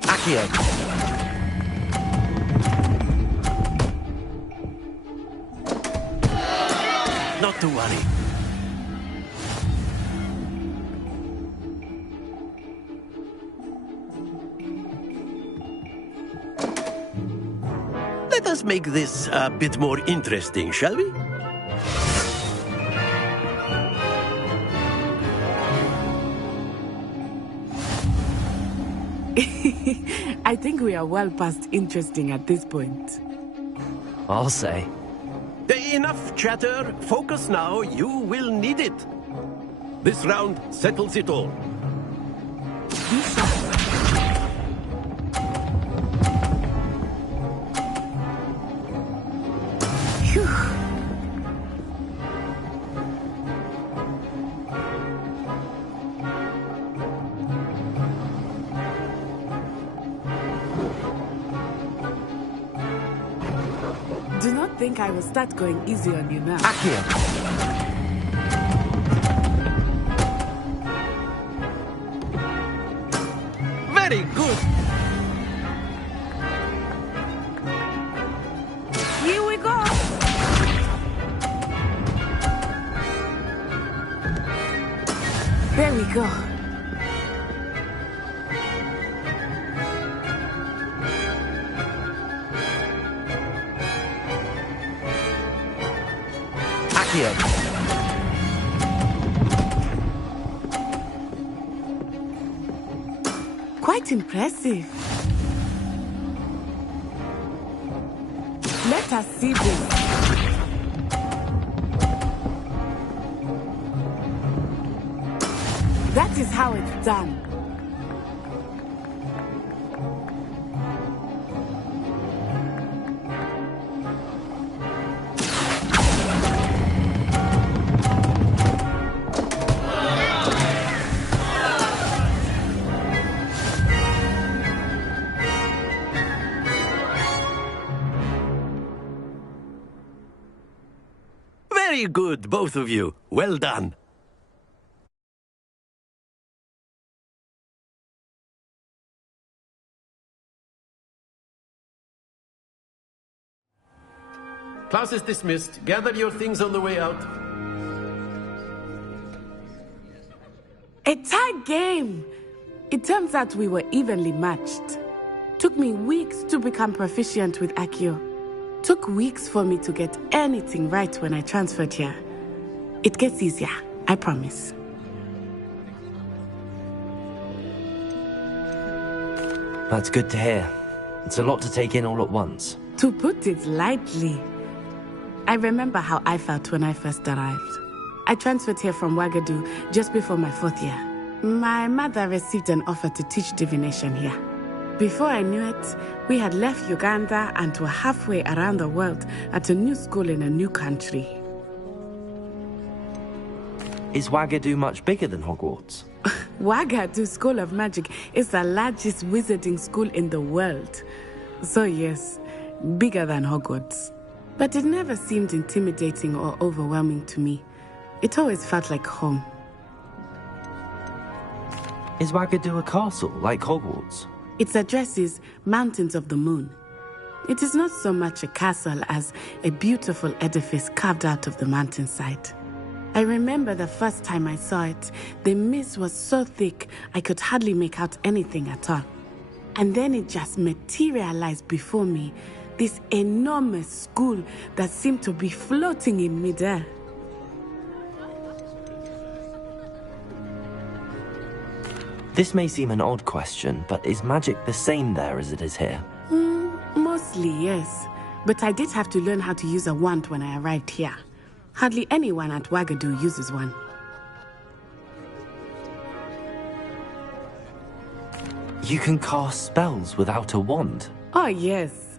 Accio. Not to worry. Let us make this a bit more interesting, shall we? I think we are well past interesting at this point. I'll say. Enough chatter. Focus now. You will need it. This round settles it all. Do not think I will start going easy on you now. Accio. Very good. Here we go. There we go. Quite impressive. Let us see this. That is how it's done. Very good, both of you. Well done. Class is dismissed. Gather your things on the way out. A tight game. It turns out we were evenly matched. Took me weeks to become proficient with Accio. Took weeks for me to get anything right when I transferred here. It gets easier, I promise. That's good to hear. It's a lot to take in all at once. To put it lightly, I remember how I felt when I first arrived. I transferred here from Wagadu just before my 4th year. My mother received an offer to teach divination here. Before I knew it, we had left Uganda and were halfway around the world at a new school in a new country. Is Wagadu much bigger than Hogwarts? Wagadu School of Magic is the largest wizarding school in the world. So yes, bigger than Hogwarts. But it never seemed intimidating or overwhelming to me. It always felt like home. Is Wagadu a castle, like Hogwarts? Its address is Mountains of the Moon. It is not so much a castle as a beautiful edifice carved out of the mountainside. I remember the first time I saw it, the mist was so thick I could hardly make out anything at all. And then it just materialized before me, this enormous school that seemed to be floating in midair. This may seem an odd question, but is magic the same there as it is here? Mostly, yes. But I did have to learn how to use a wand when I arrived here. Hardly anyone at Wagadu uses one. You can cast spells without a wand? Oh, yes.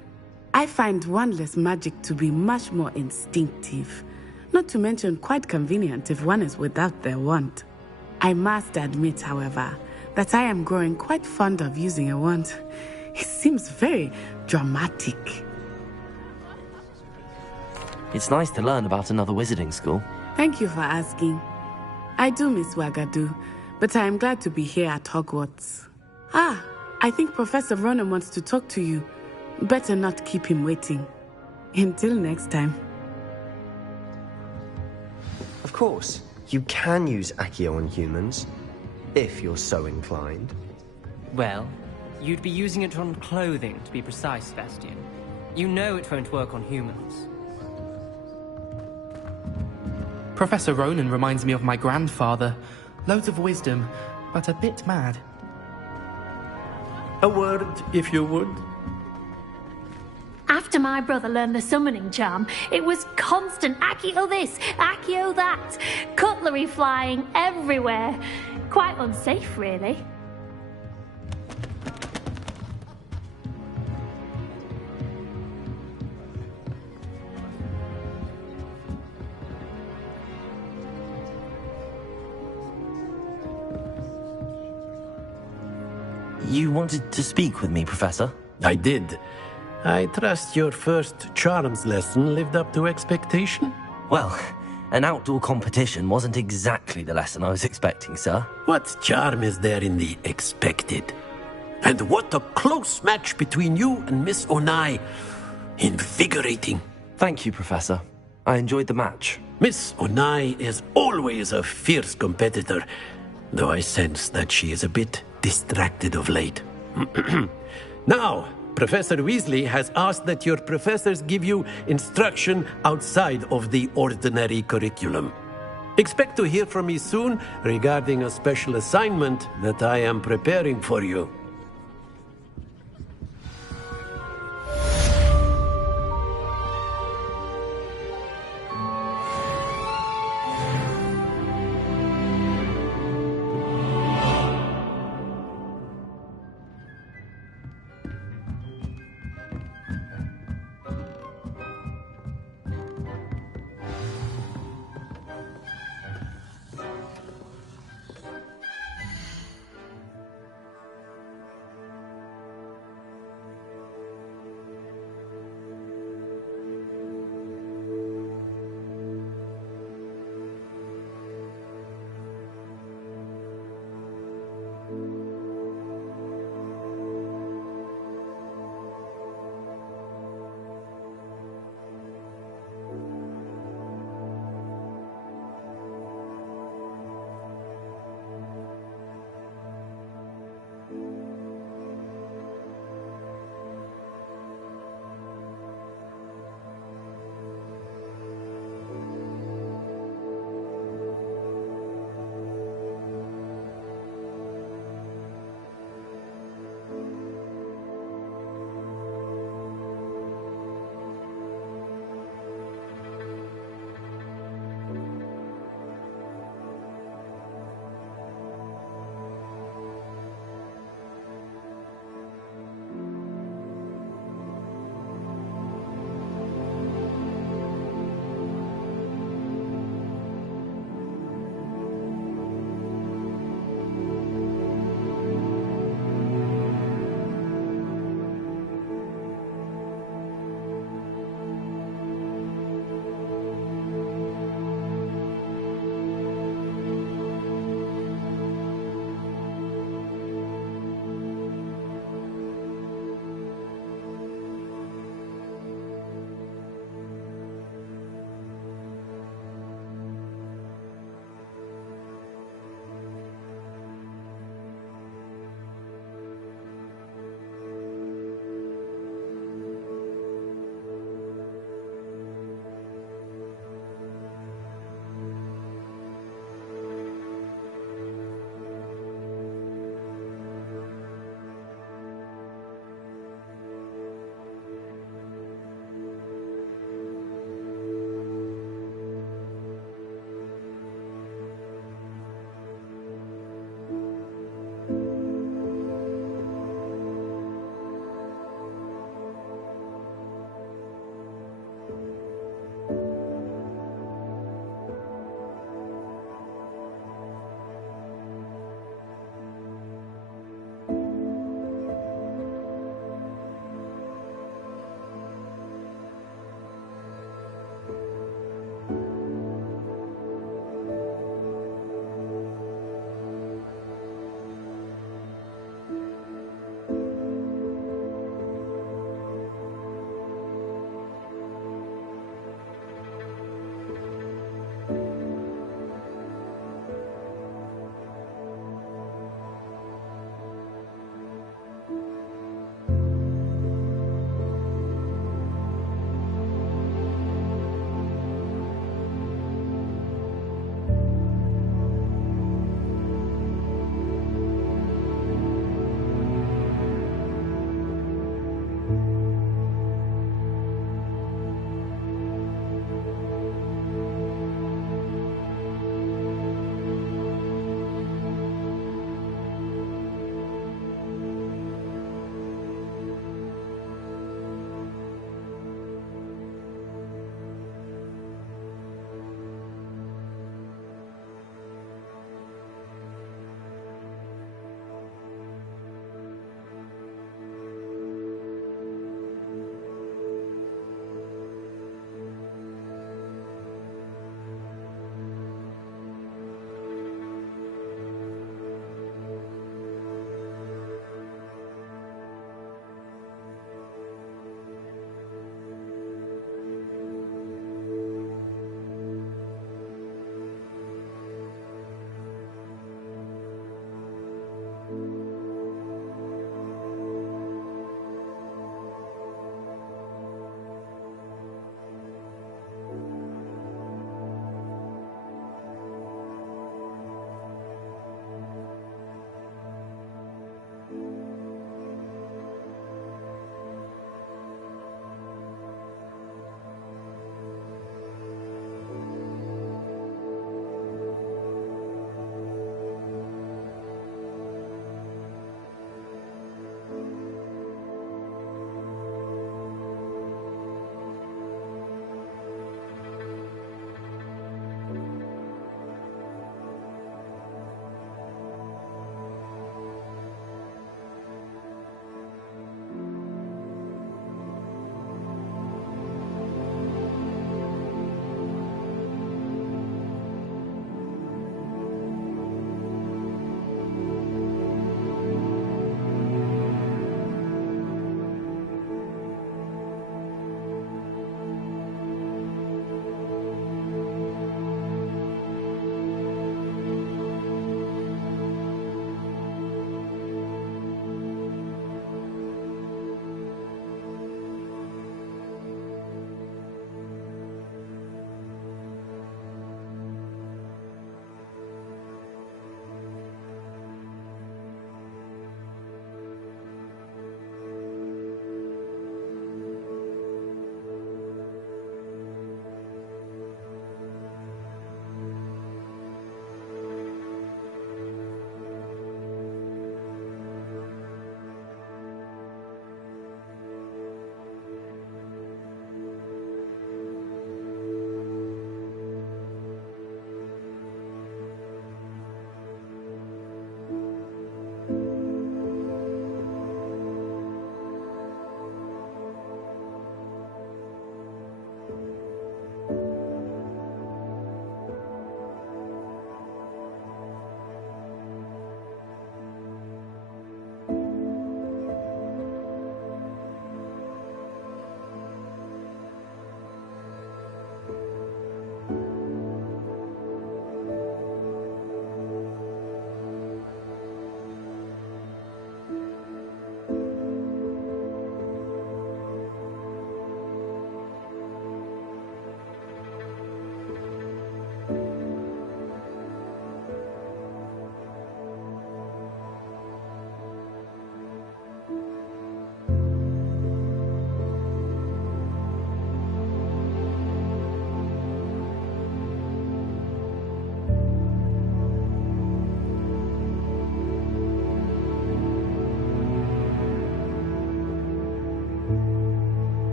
I find wandless magic to be much more instinctive. Not to mention quite convenient if one is without their wand. I must admit, however, that I am growing quite fond of using a wand. He seems very dramatic. It's nice to learn about another wizarding school. Thank you for asking. I do miss Wagadu, but I am glad to be here at Hogwarts. Ah, I think Professor Ronen wants to talk to you. Better not keep him waiting. Until next time. Of course, you can use Accio on humans, if you're so inclined. Well, you'd be using it on clothing, to be precise, Sebastian. You know it won't work on humans. Professor Ronen reminds me of my grandfather. Loads of wisdom, but a bit mad. A word, if you would. After my brother learned the summoning charm, it was constant Accio this, Accio that, cutlery flying everywhere. Quite unsafe, really. You wanted to speak with me, Professor? I did. I trust your first charms lesson lived up to expectation? Well, an outdoor competition wasn't exactly the lesson I was expecting, sir. What charm is there in the expected? And what a close match between you and Miss Onai. Invigorating. Thank you, Professor. I enjoyed the match. Miss Onai is always a fierce competitor, though I sense that she is a bit distracted of late. Now, Professor Weasley has asked that your professors give you instruction outside of the ordinary curriculum. Expect to hear from me soon regarding a special assignment that I am preparing for you.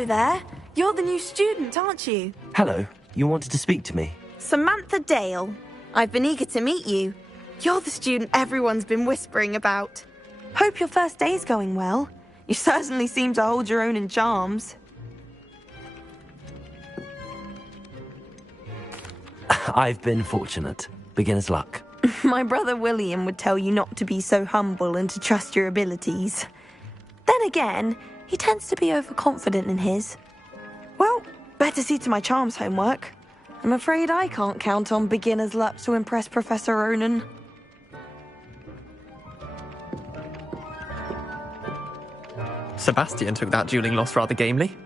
Hello there. You're the new student, aren't you? Hello. You wanted to speak to me? Samantha Dale. I've been eager to meet you. You're the student everyone's been whispering about. Hope your first day's going well. You certainly seem to hold your own in charms. I've been fortunate. Beginner's luck. My brother William would tell you not to be so humble and to trust your abilities. Then again, he tends to be overconfident in his. Well, better see to my charms homework. I'm afraid I can't count on beginner's luck to impress Professor Ronan. Sebastian took that dueling loss rather gamely.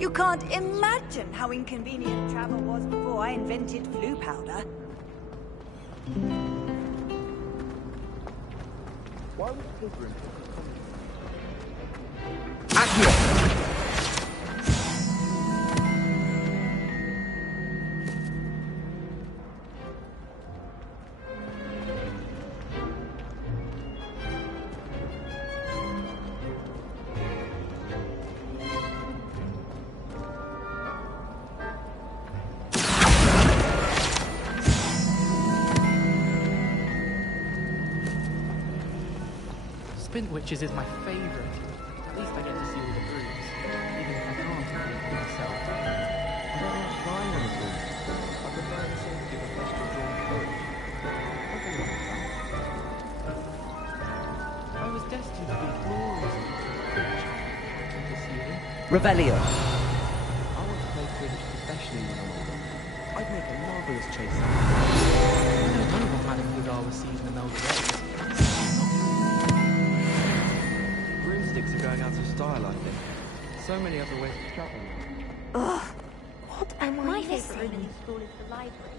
You can't imagine how inconvenient travel was before I invented flu powder. Why was Pilgrim? Spin Witches is my favourite. At least I get to see all the brooms, even if I can't complete them myself. I don't like flying on the broom. I prefer the safety of a special drawn coach. I was destined to be glorious in Quidditch. Interceding. Revelio. I want to play Quidditch professionally when I'm older. I'd make a marvellous chaser. I don't know what Madame Goodall was season in older days. Broomsticks are going out of style, I think. So many other ways to travel. Ugh, what am I My missing? favourite room in school is the library.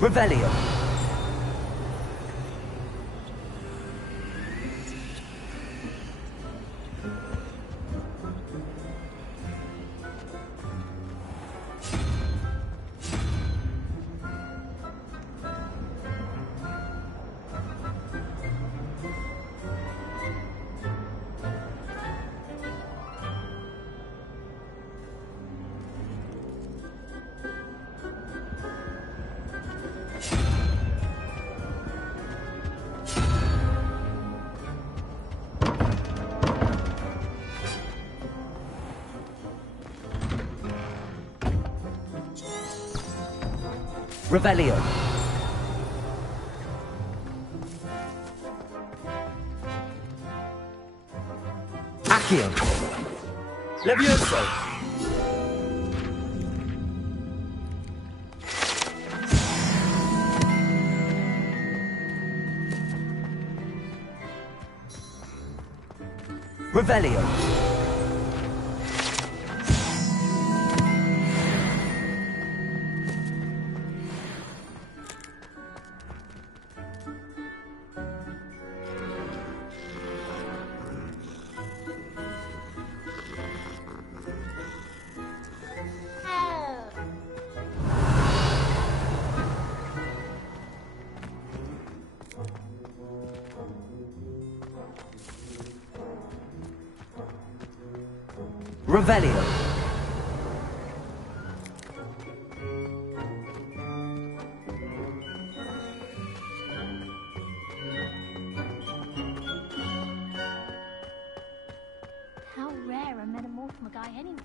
Revelio. Revelio. Accio. Levioso. Revelio. Revelio. How rare a metamorph guy anyway?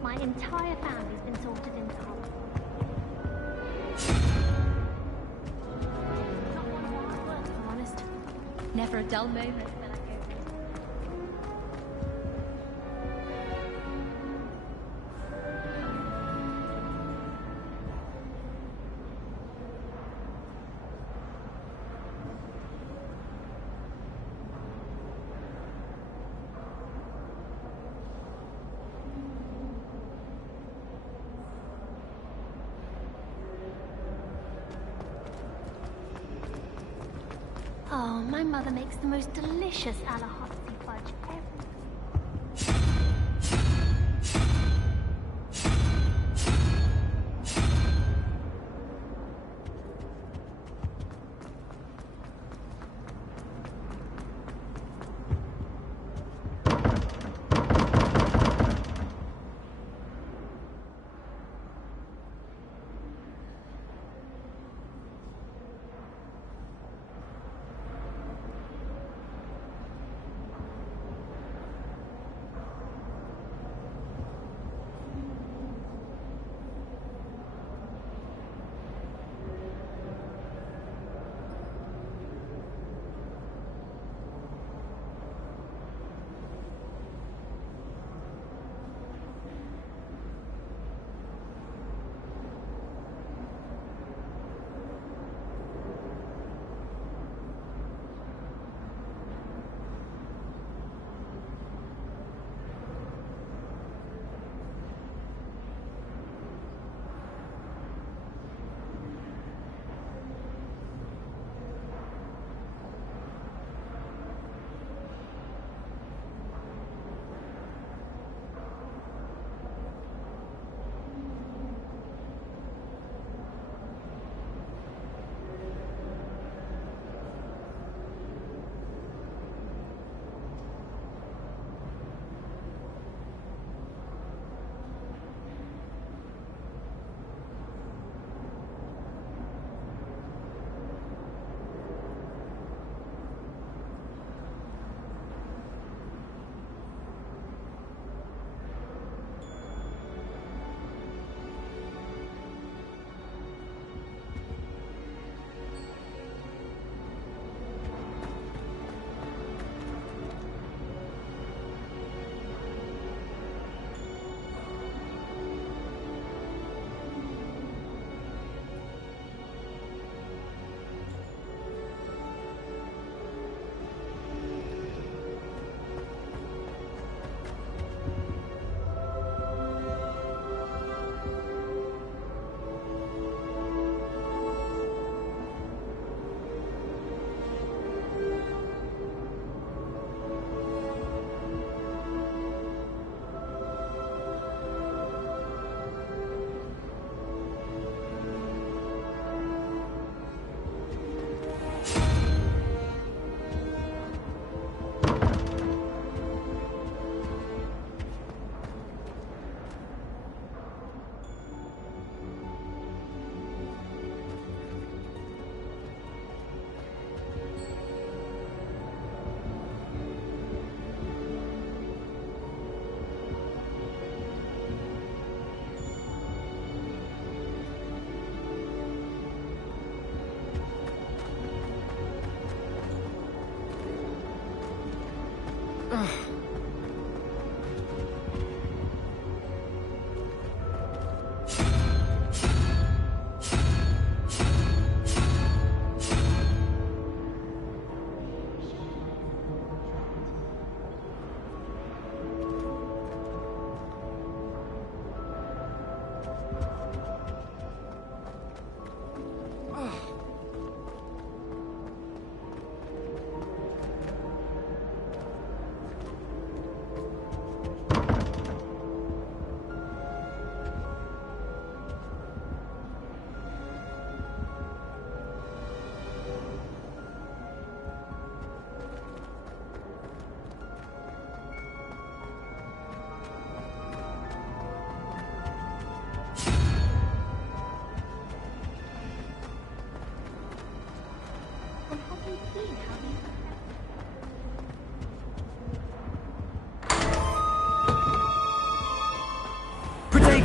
My entire family's been sorted into Hull. Not one hard work, if I'm honest. Never a dull moment when I go through. Oh, my mother makes the most delicious Alahotzi fudge ever.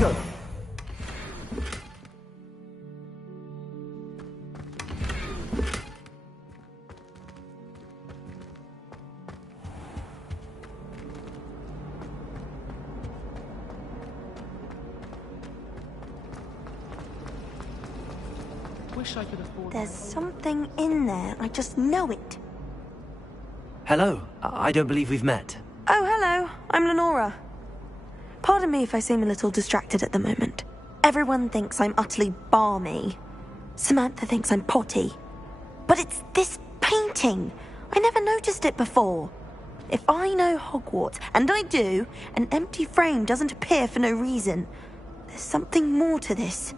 Stringo! Wish I could afford. There's something in there. I just know it. Hello. I don't believe we've met. Oh, hello. I'm Lenora. Pardon me if I seem a little distracted at the moment. Everyone thinks I'm utterly balmy. Samantha thinks I'm potty. But it's this painting. I never noticed it before. If I know Hogwarts, and I do, an empty frame doesn't appear for no reason. There's something more to this.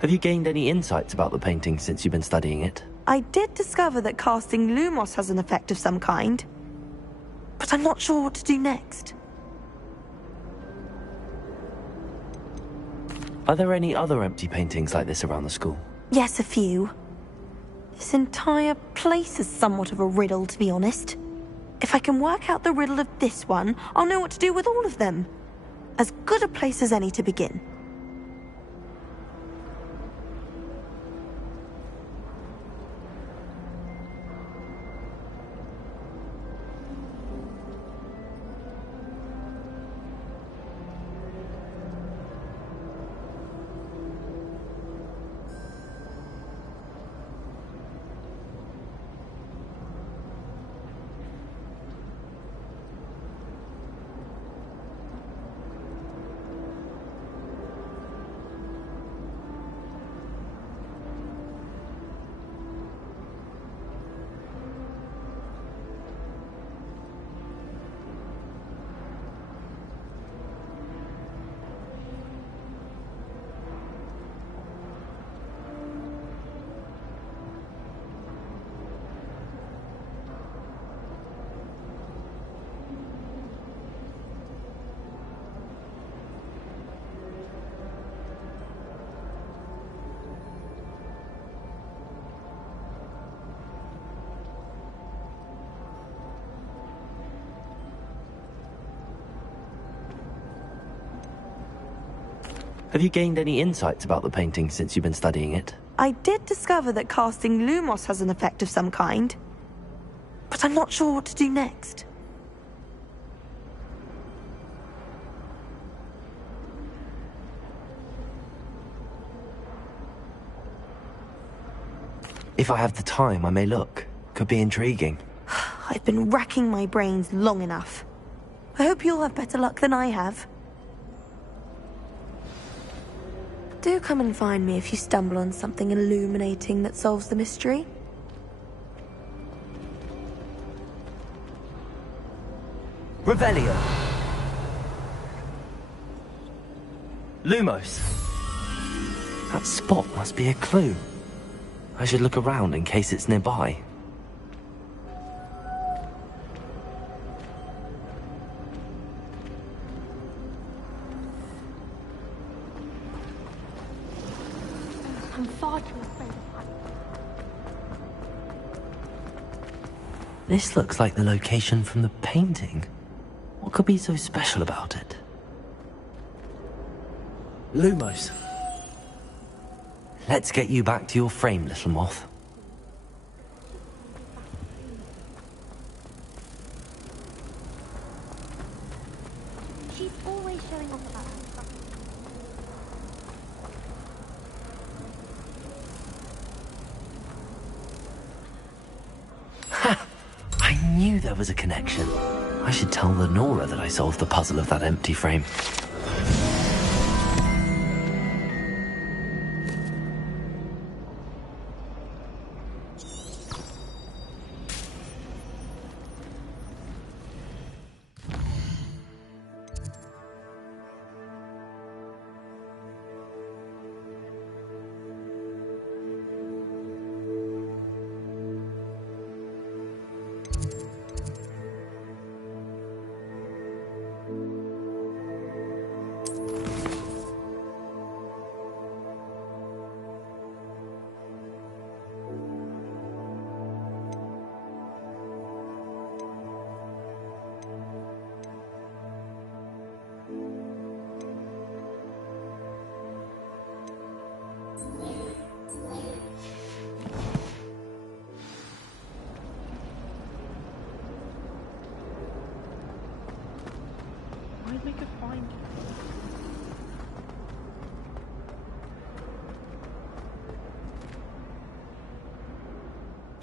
Have you gained any insights about the painting since you've been studying it? I did discover that casting Lumos has an effect of some kind, but I'm not sure what to do next. Are there any other empty paintings like this around the school? Yes, a few. This entire place is somewhat of a riddle, to be honest. If I can work out the riddle of this one, I'll know what to do with all of them. As good a place as any to begin. Have you gained any insights about the painting since you've been studying it? I did discover that casting Lumos has an effect of some kind. But I'm not sure what to do next. If I have the time, I may look. Could be intriguing. I've been racking my brains long enough. I hope you'll have better luck than I have. Do come and find me if you stumble on something illuminating that solves the mystery. Revelio. Lumos. That spot must be a clue. I should look around in case it's nearby. I'm far too afraid of that. This looks like the location from the painting. What could be so special about it? Lumos. Let's get you back to your frame, little moth. She's always showing off about her. Ha! I knew there was a connection. I should tell Lenora that I solved the puzzle of that empty frame. I'd make her find it.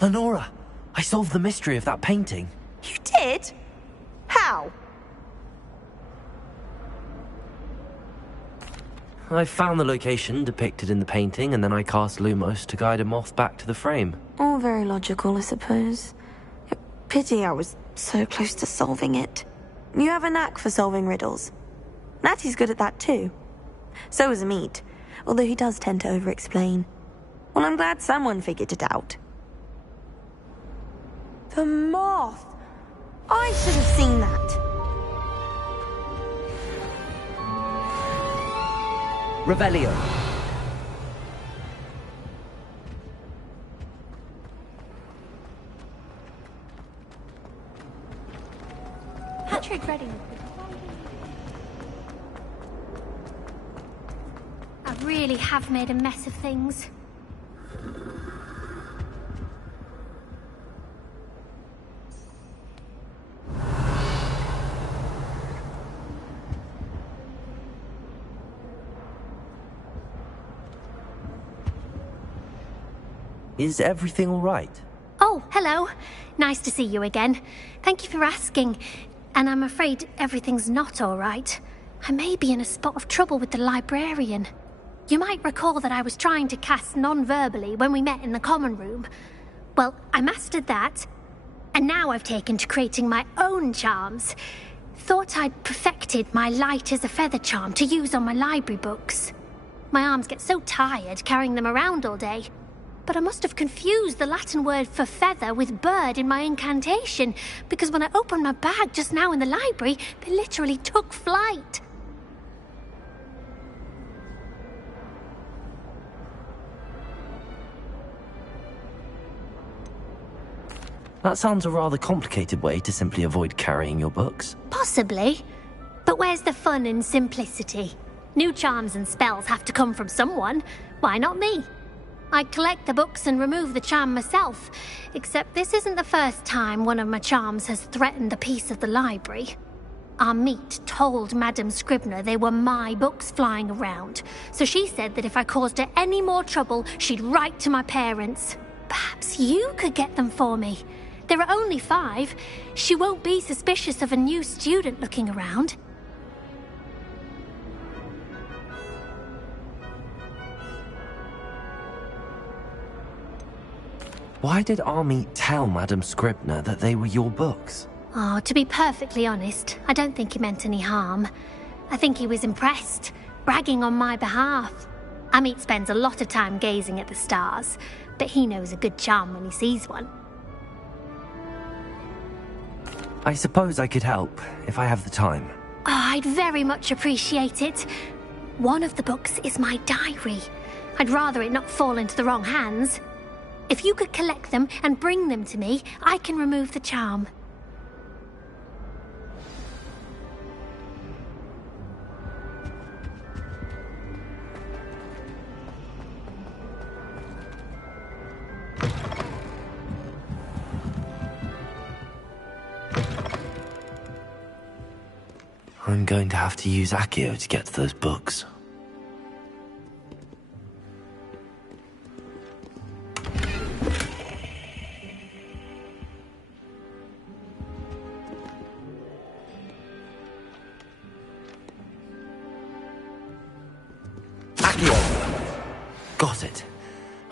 Lenora! I solved the mystery of that painting. You did? How? I found the location depicted in the painting, and then I cast Lumos to guide a moth back to the frame. All very logical, I suppose. Pity I was so close to solving it. You have a knack for solving riddles. Natty's good at that too. So is Amit, although he does tend to over-explain. Well, I'm glad someone figured it out. The moth! I should have seen that. Revelio. Patrick Redding. I really have made a mess of things. Is everything all right? Oh, hello. Nice to see you again. Thank you for asking. And I'm afraid everything's not all right. I may be in a spot of trouble with the librarian. You might recall that I was trying to cast non-verbally when we met in the common room. Well, I mastered that, and now I've taken to creating my own charms. Thought I'd perfected my light as a feather charm to use on my library books. My arms get so tired carrying them around all day. But I must have confused the Latin word for feather with bird in my incantation, because when I opened my bag just now in the library, they literally took flight. That sounds a rather complicated way to simply avoid carrying your books. Possibly. But where's the fun in simplicity? New charms and spells have to come from someone. Why not me? I'd collect the books and remove the charm myself, except this isn't the first time one of my charms has threatened the peace of the library. Amit told Madame Scribner they were my books flying around, so she said that if I caused her any more trouble, she'd write to my parents. Perhaps you could get them for me. There are only 5. She won't be suspicious of a new student looking around. Why did Amit tell Madame Scribner that they were your books? Oh, to be perfectly honest, I don't think he meant any harm. I think he was impressed, bragging on my behalf. Amit spends a lot of time gazing at the stars, but he knows a good charm when he sees one. I suppose I could help, if I have the time. Oh, I'd very much appreciate it. One of the books is my diary. I'd rather it not fall into the wrong hands. If you could collect them and bring them to me, I can remove the charm. I'm going to have to use Accio to get to those books. Accio! Got it.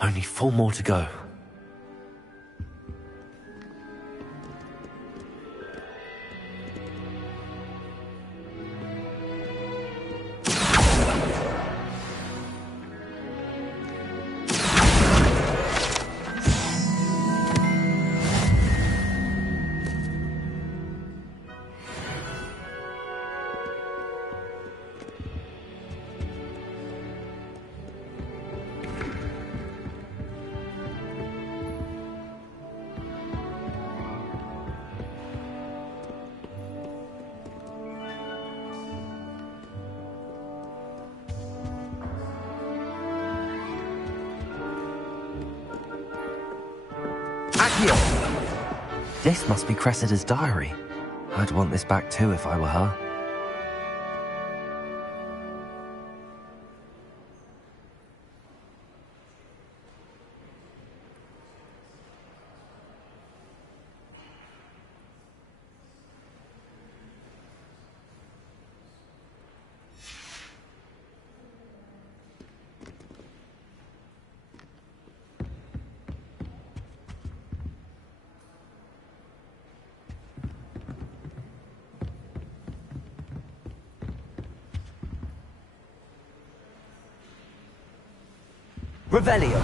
Only 4 more to go. This must be Cressida's diary. I'd want this back too if I were her. Revelio.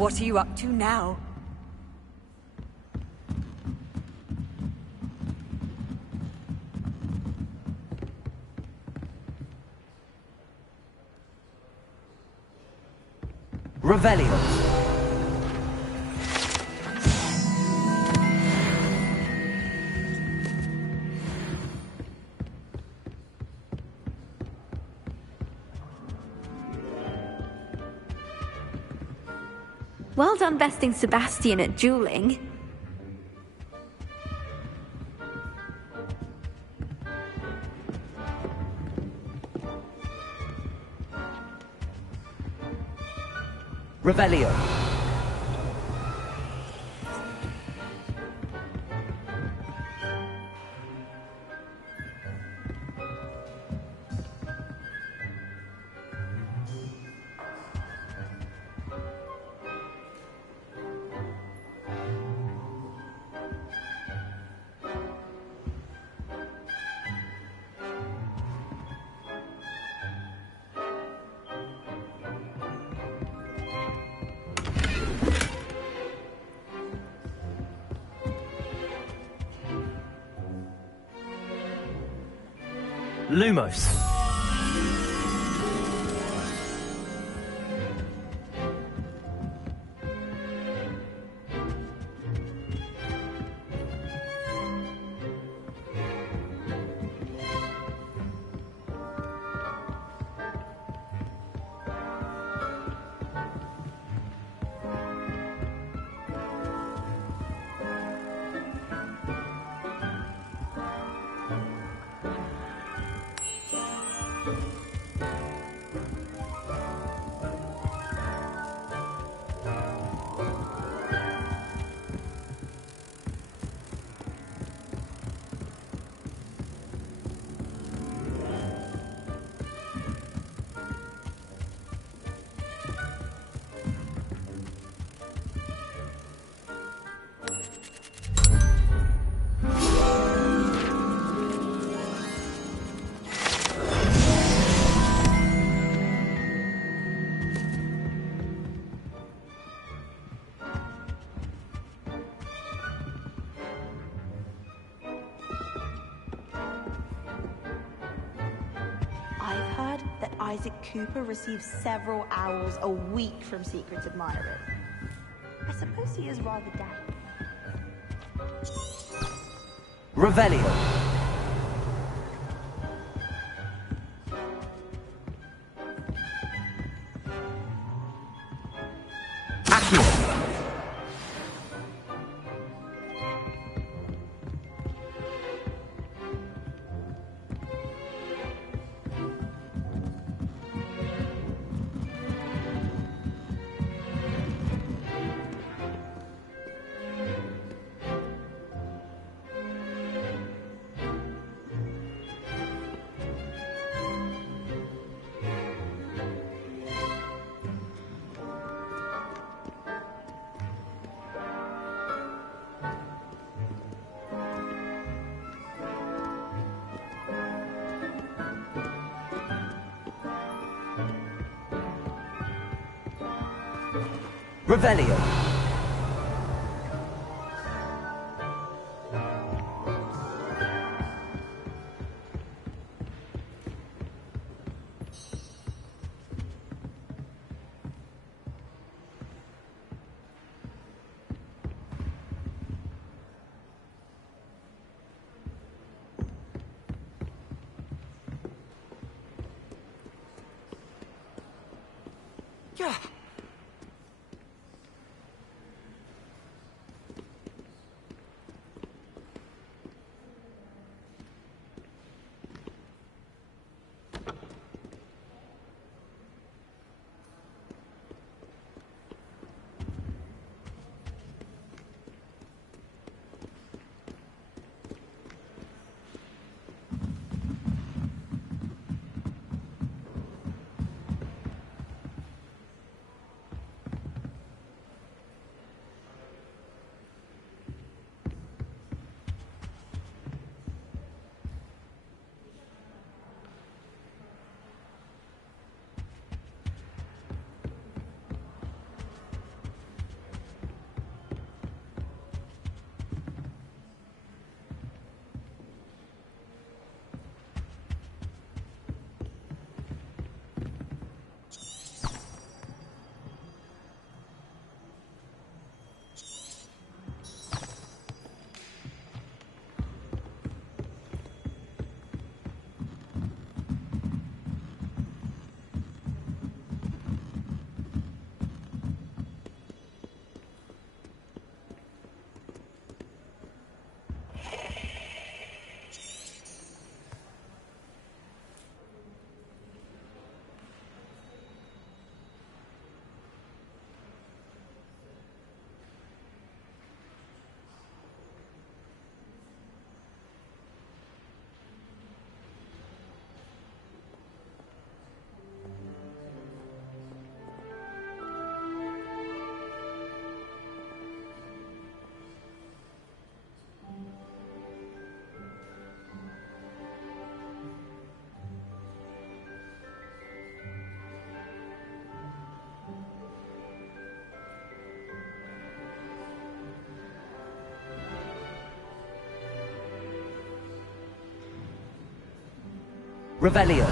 What are you up to now? Revelio. Well done besting Sebastian at dueling. Revelio. Lumos. I've heard that Isaac Cooper receives several hours a week from secret admirers. I suppose he is rather daft. Revelio. Revelio. Yeah. Revelio.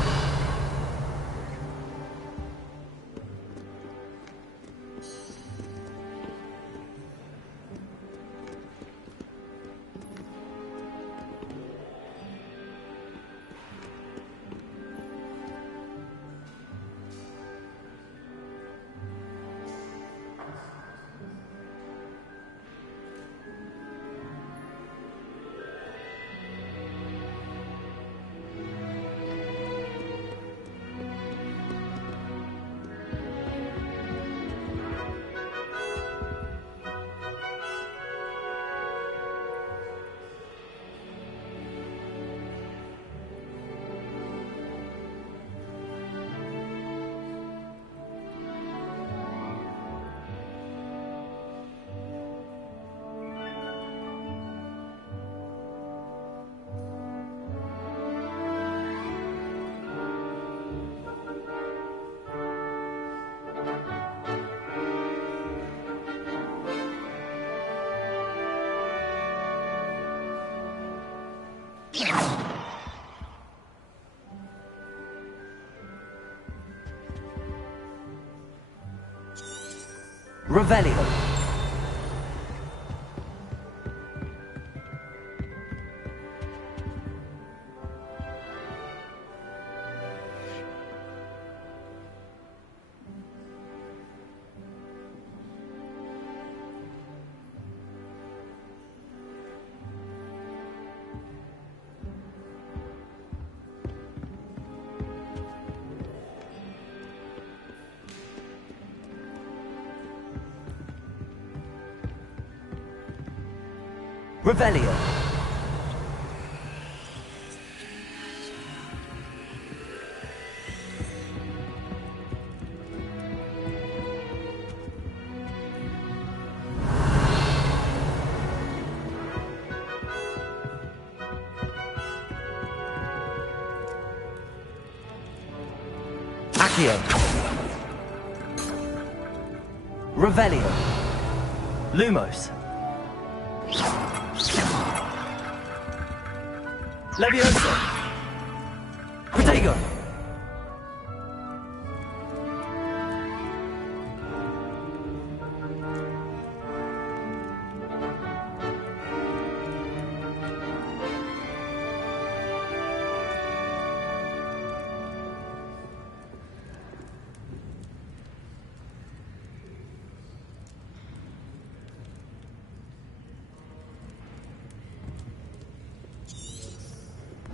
Revelio. Revelio. Accio. Revelio. Lumos. Leviosa! Protego!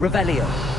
Revelio.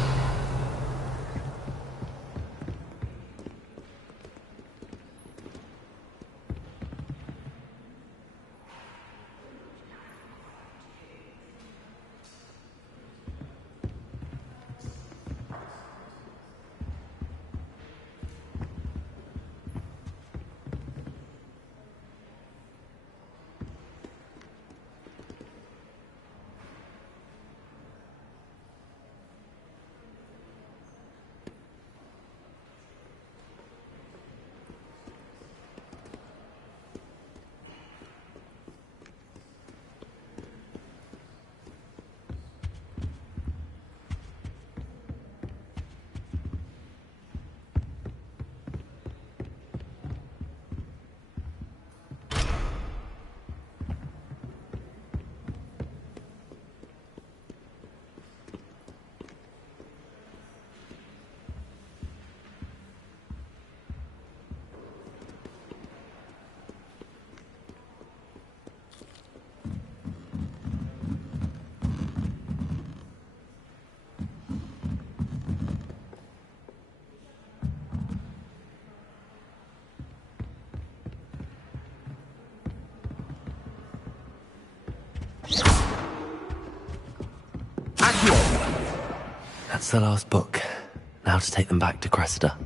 That's the last book. Now to take them back to Cressida.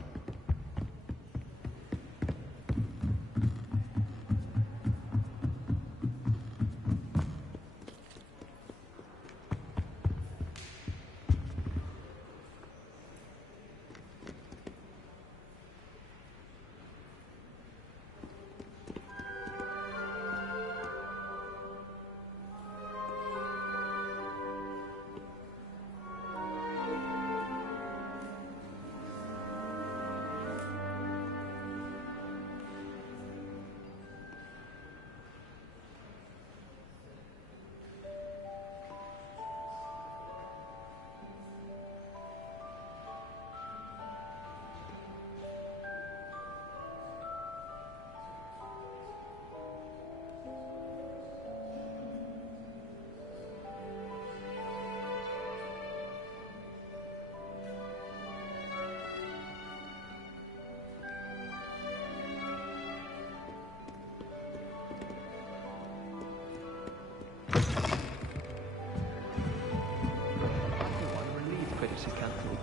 British is capital.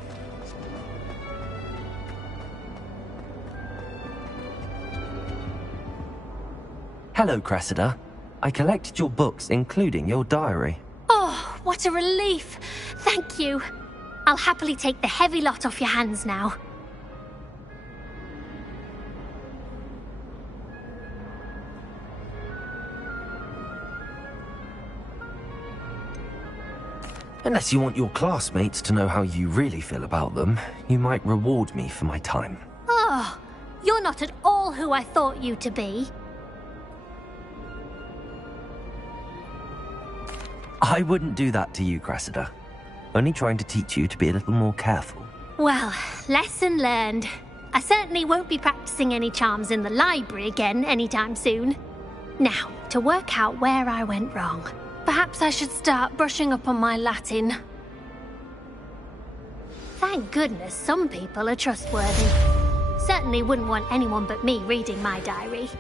Hello, Cressida. I collected your books, including your diary. Oh, what a relief. Thank you. I'll happily take the heavy lot off your hands now. Unless you want your classmates to know how you really feel about them, you might reward me for my time. Oh, you're not at all who I thought you to be. I wouldn't do that to you, Cressida. Only trying to teach you to be a little more careful. Well, lesson learned. I certainly won't be practicing any charms in the library again anytime soon. Now, to work out where I went wrong. Perhaps I should start brushing up on my Latin. Thank goodness some people are trustworthy. Certainly wouldn't want anyone but me reading my diary.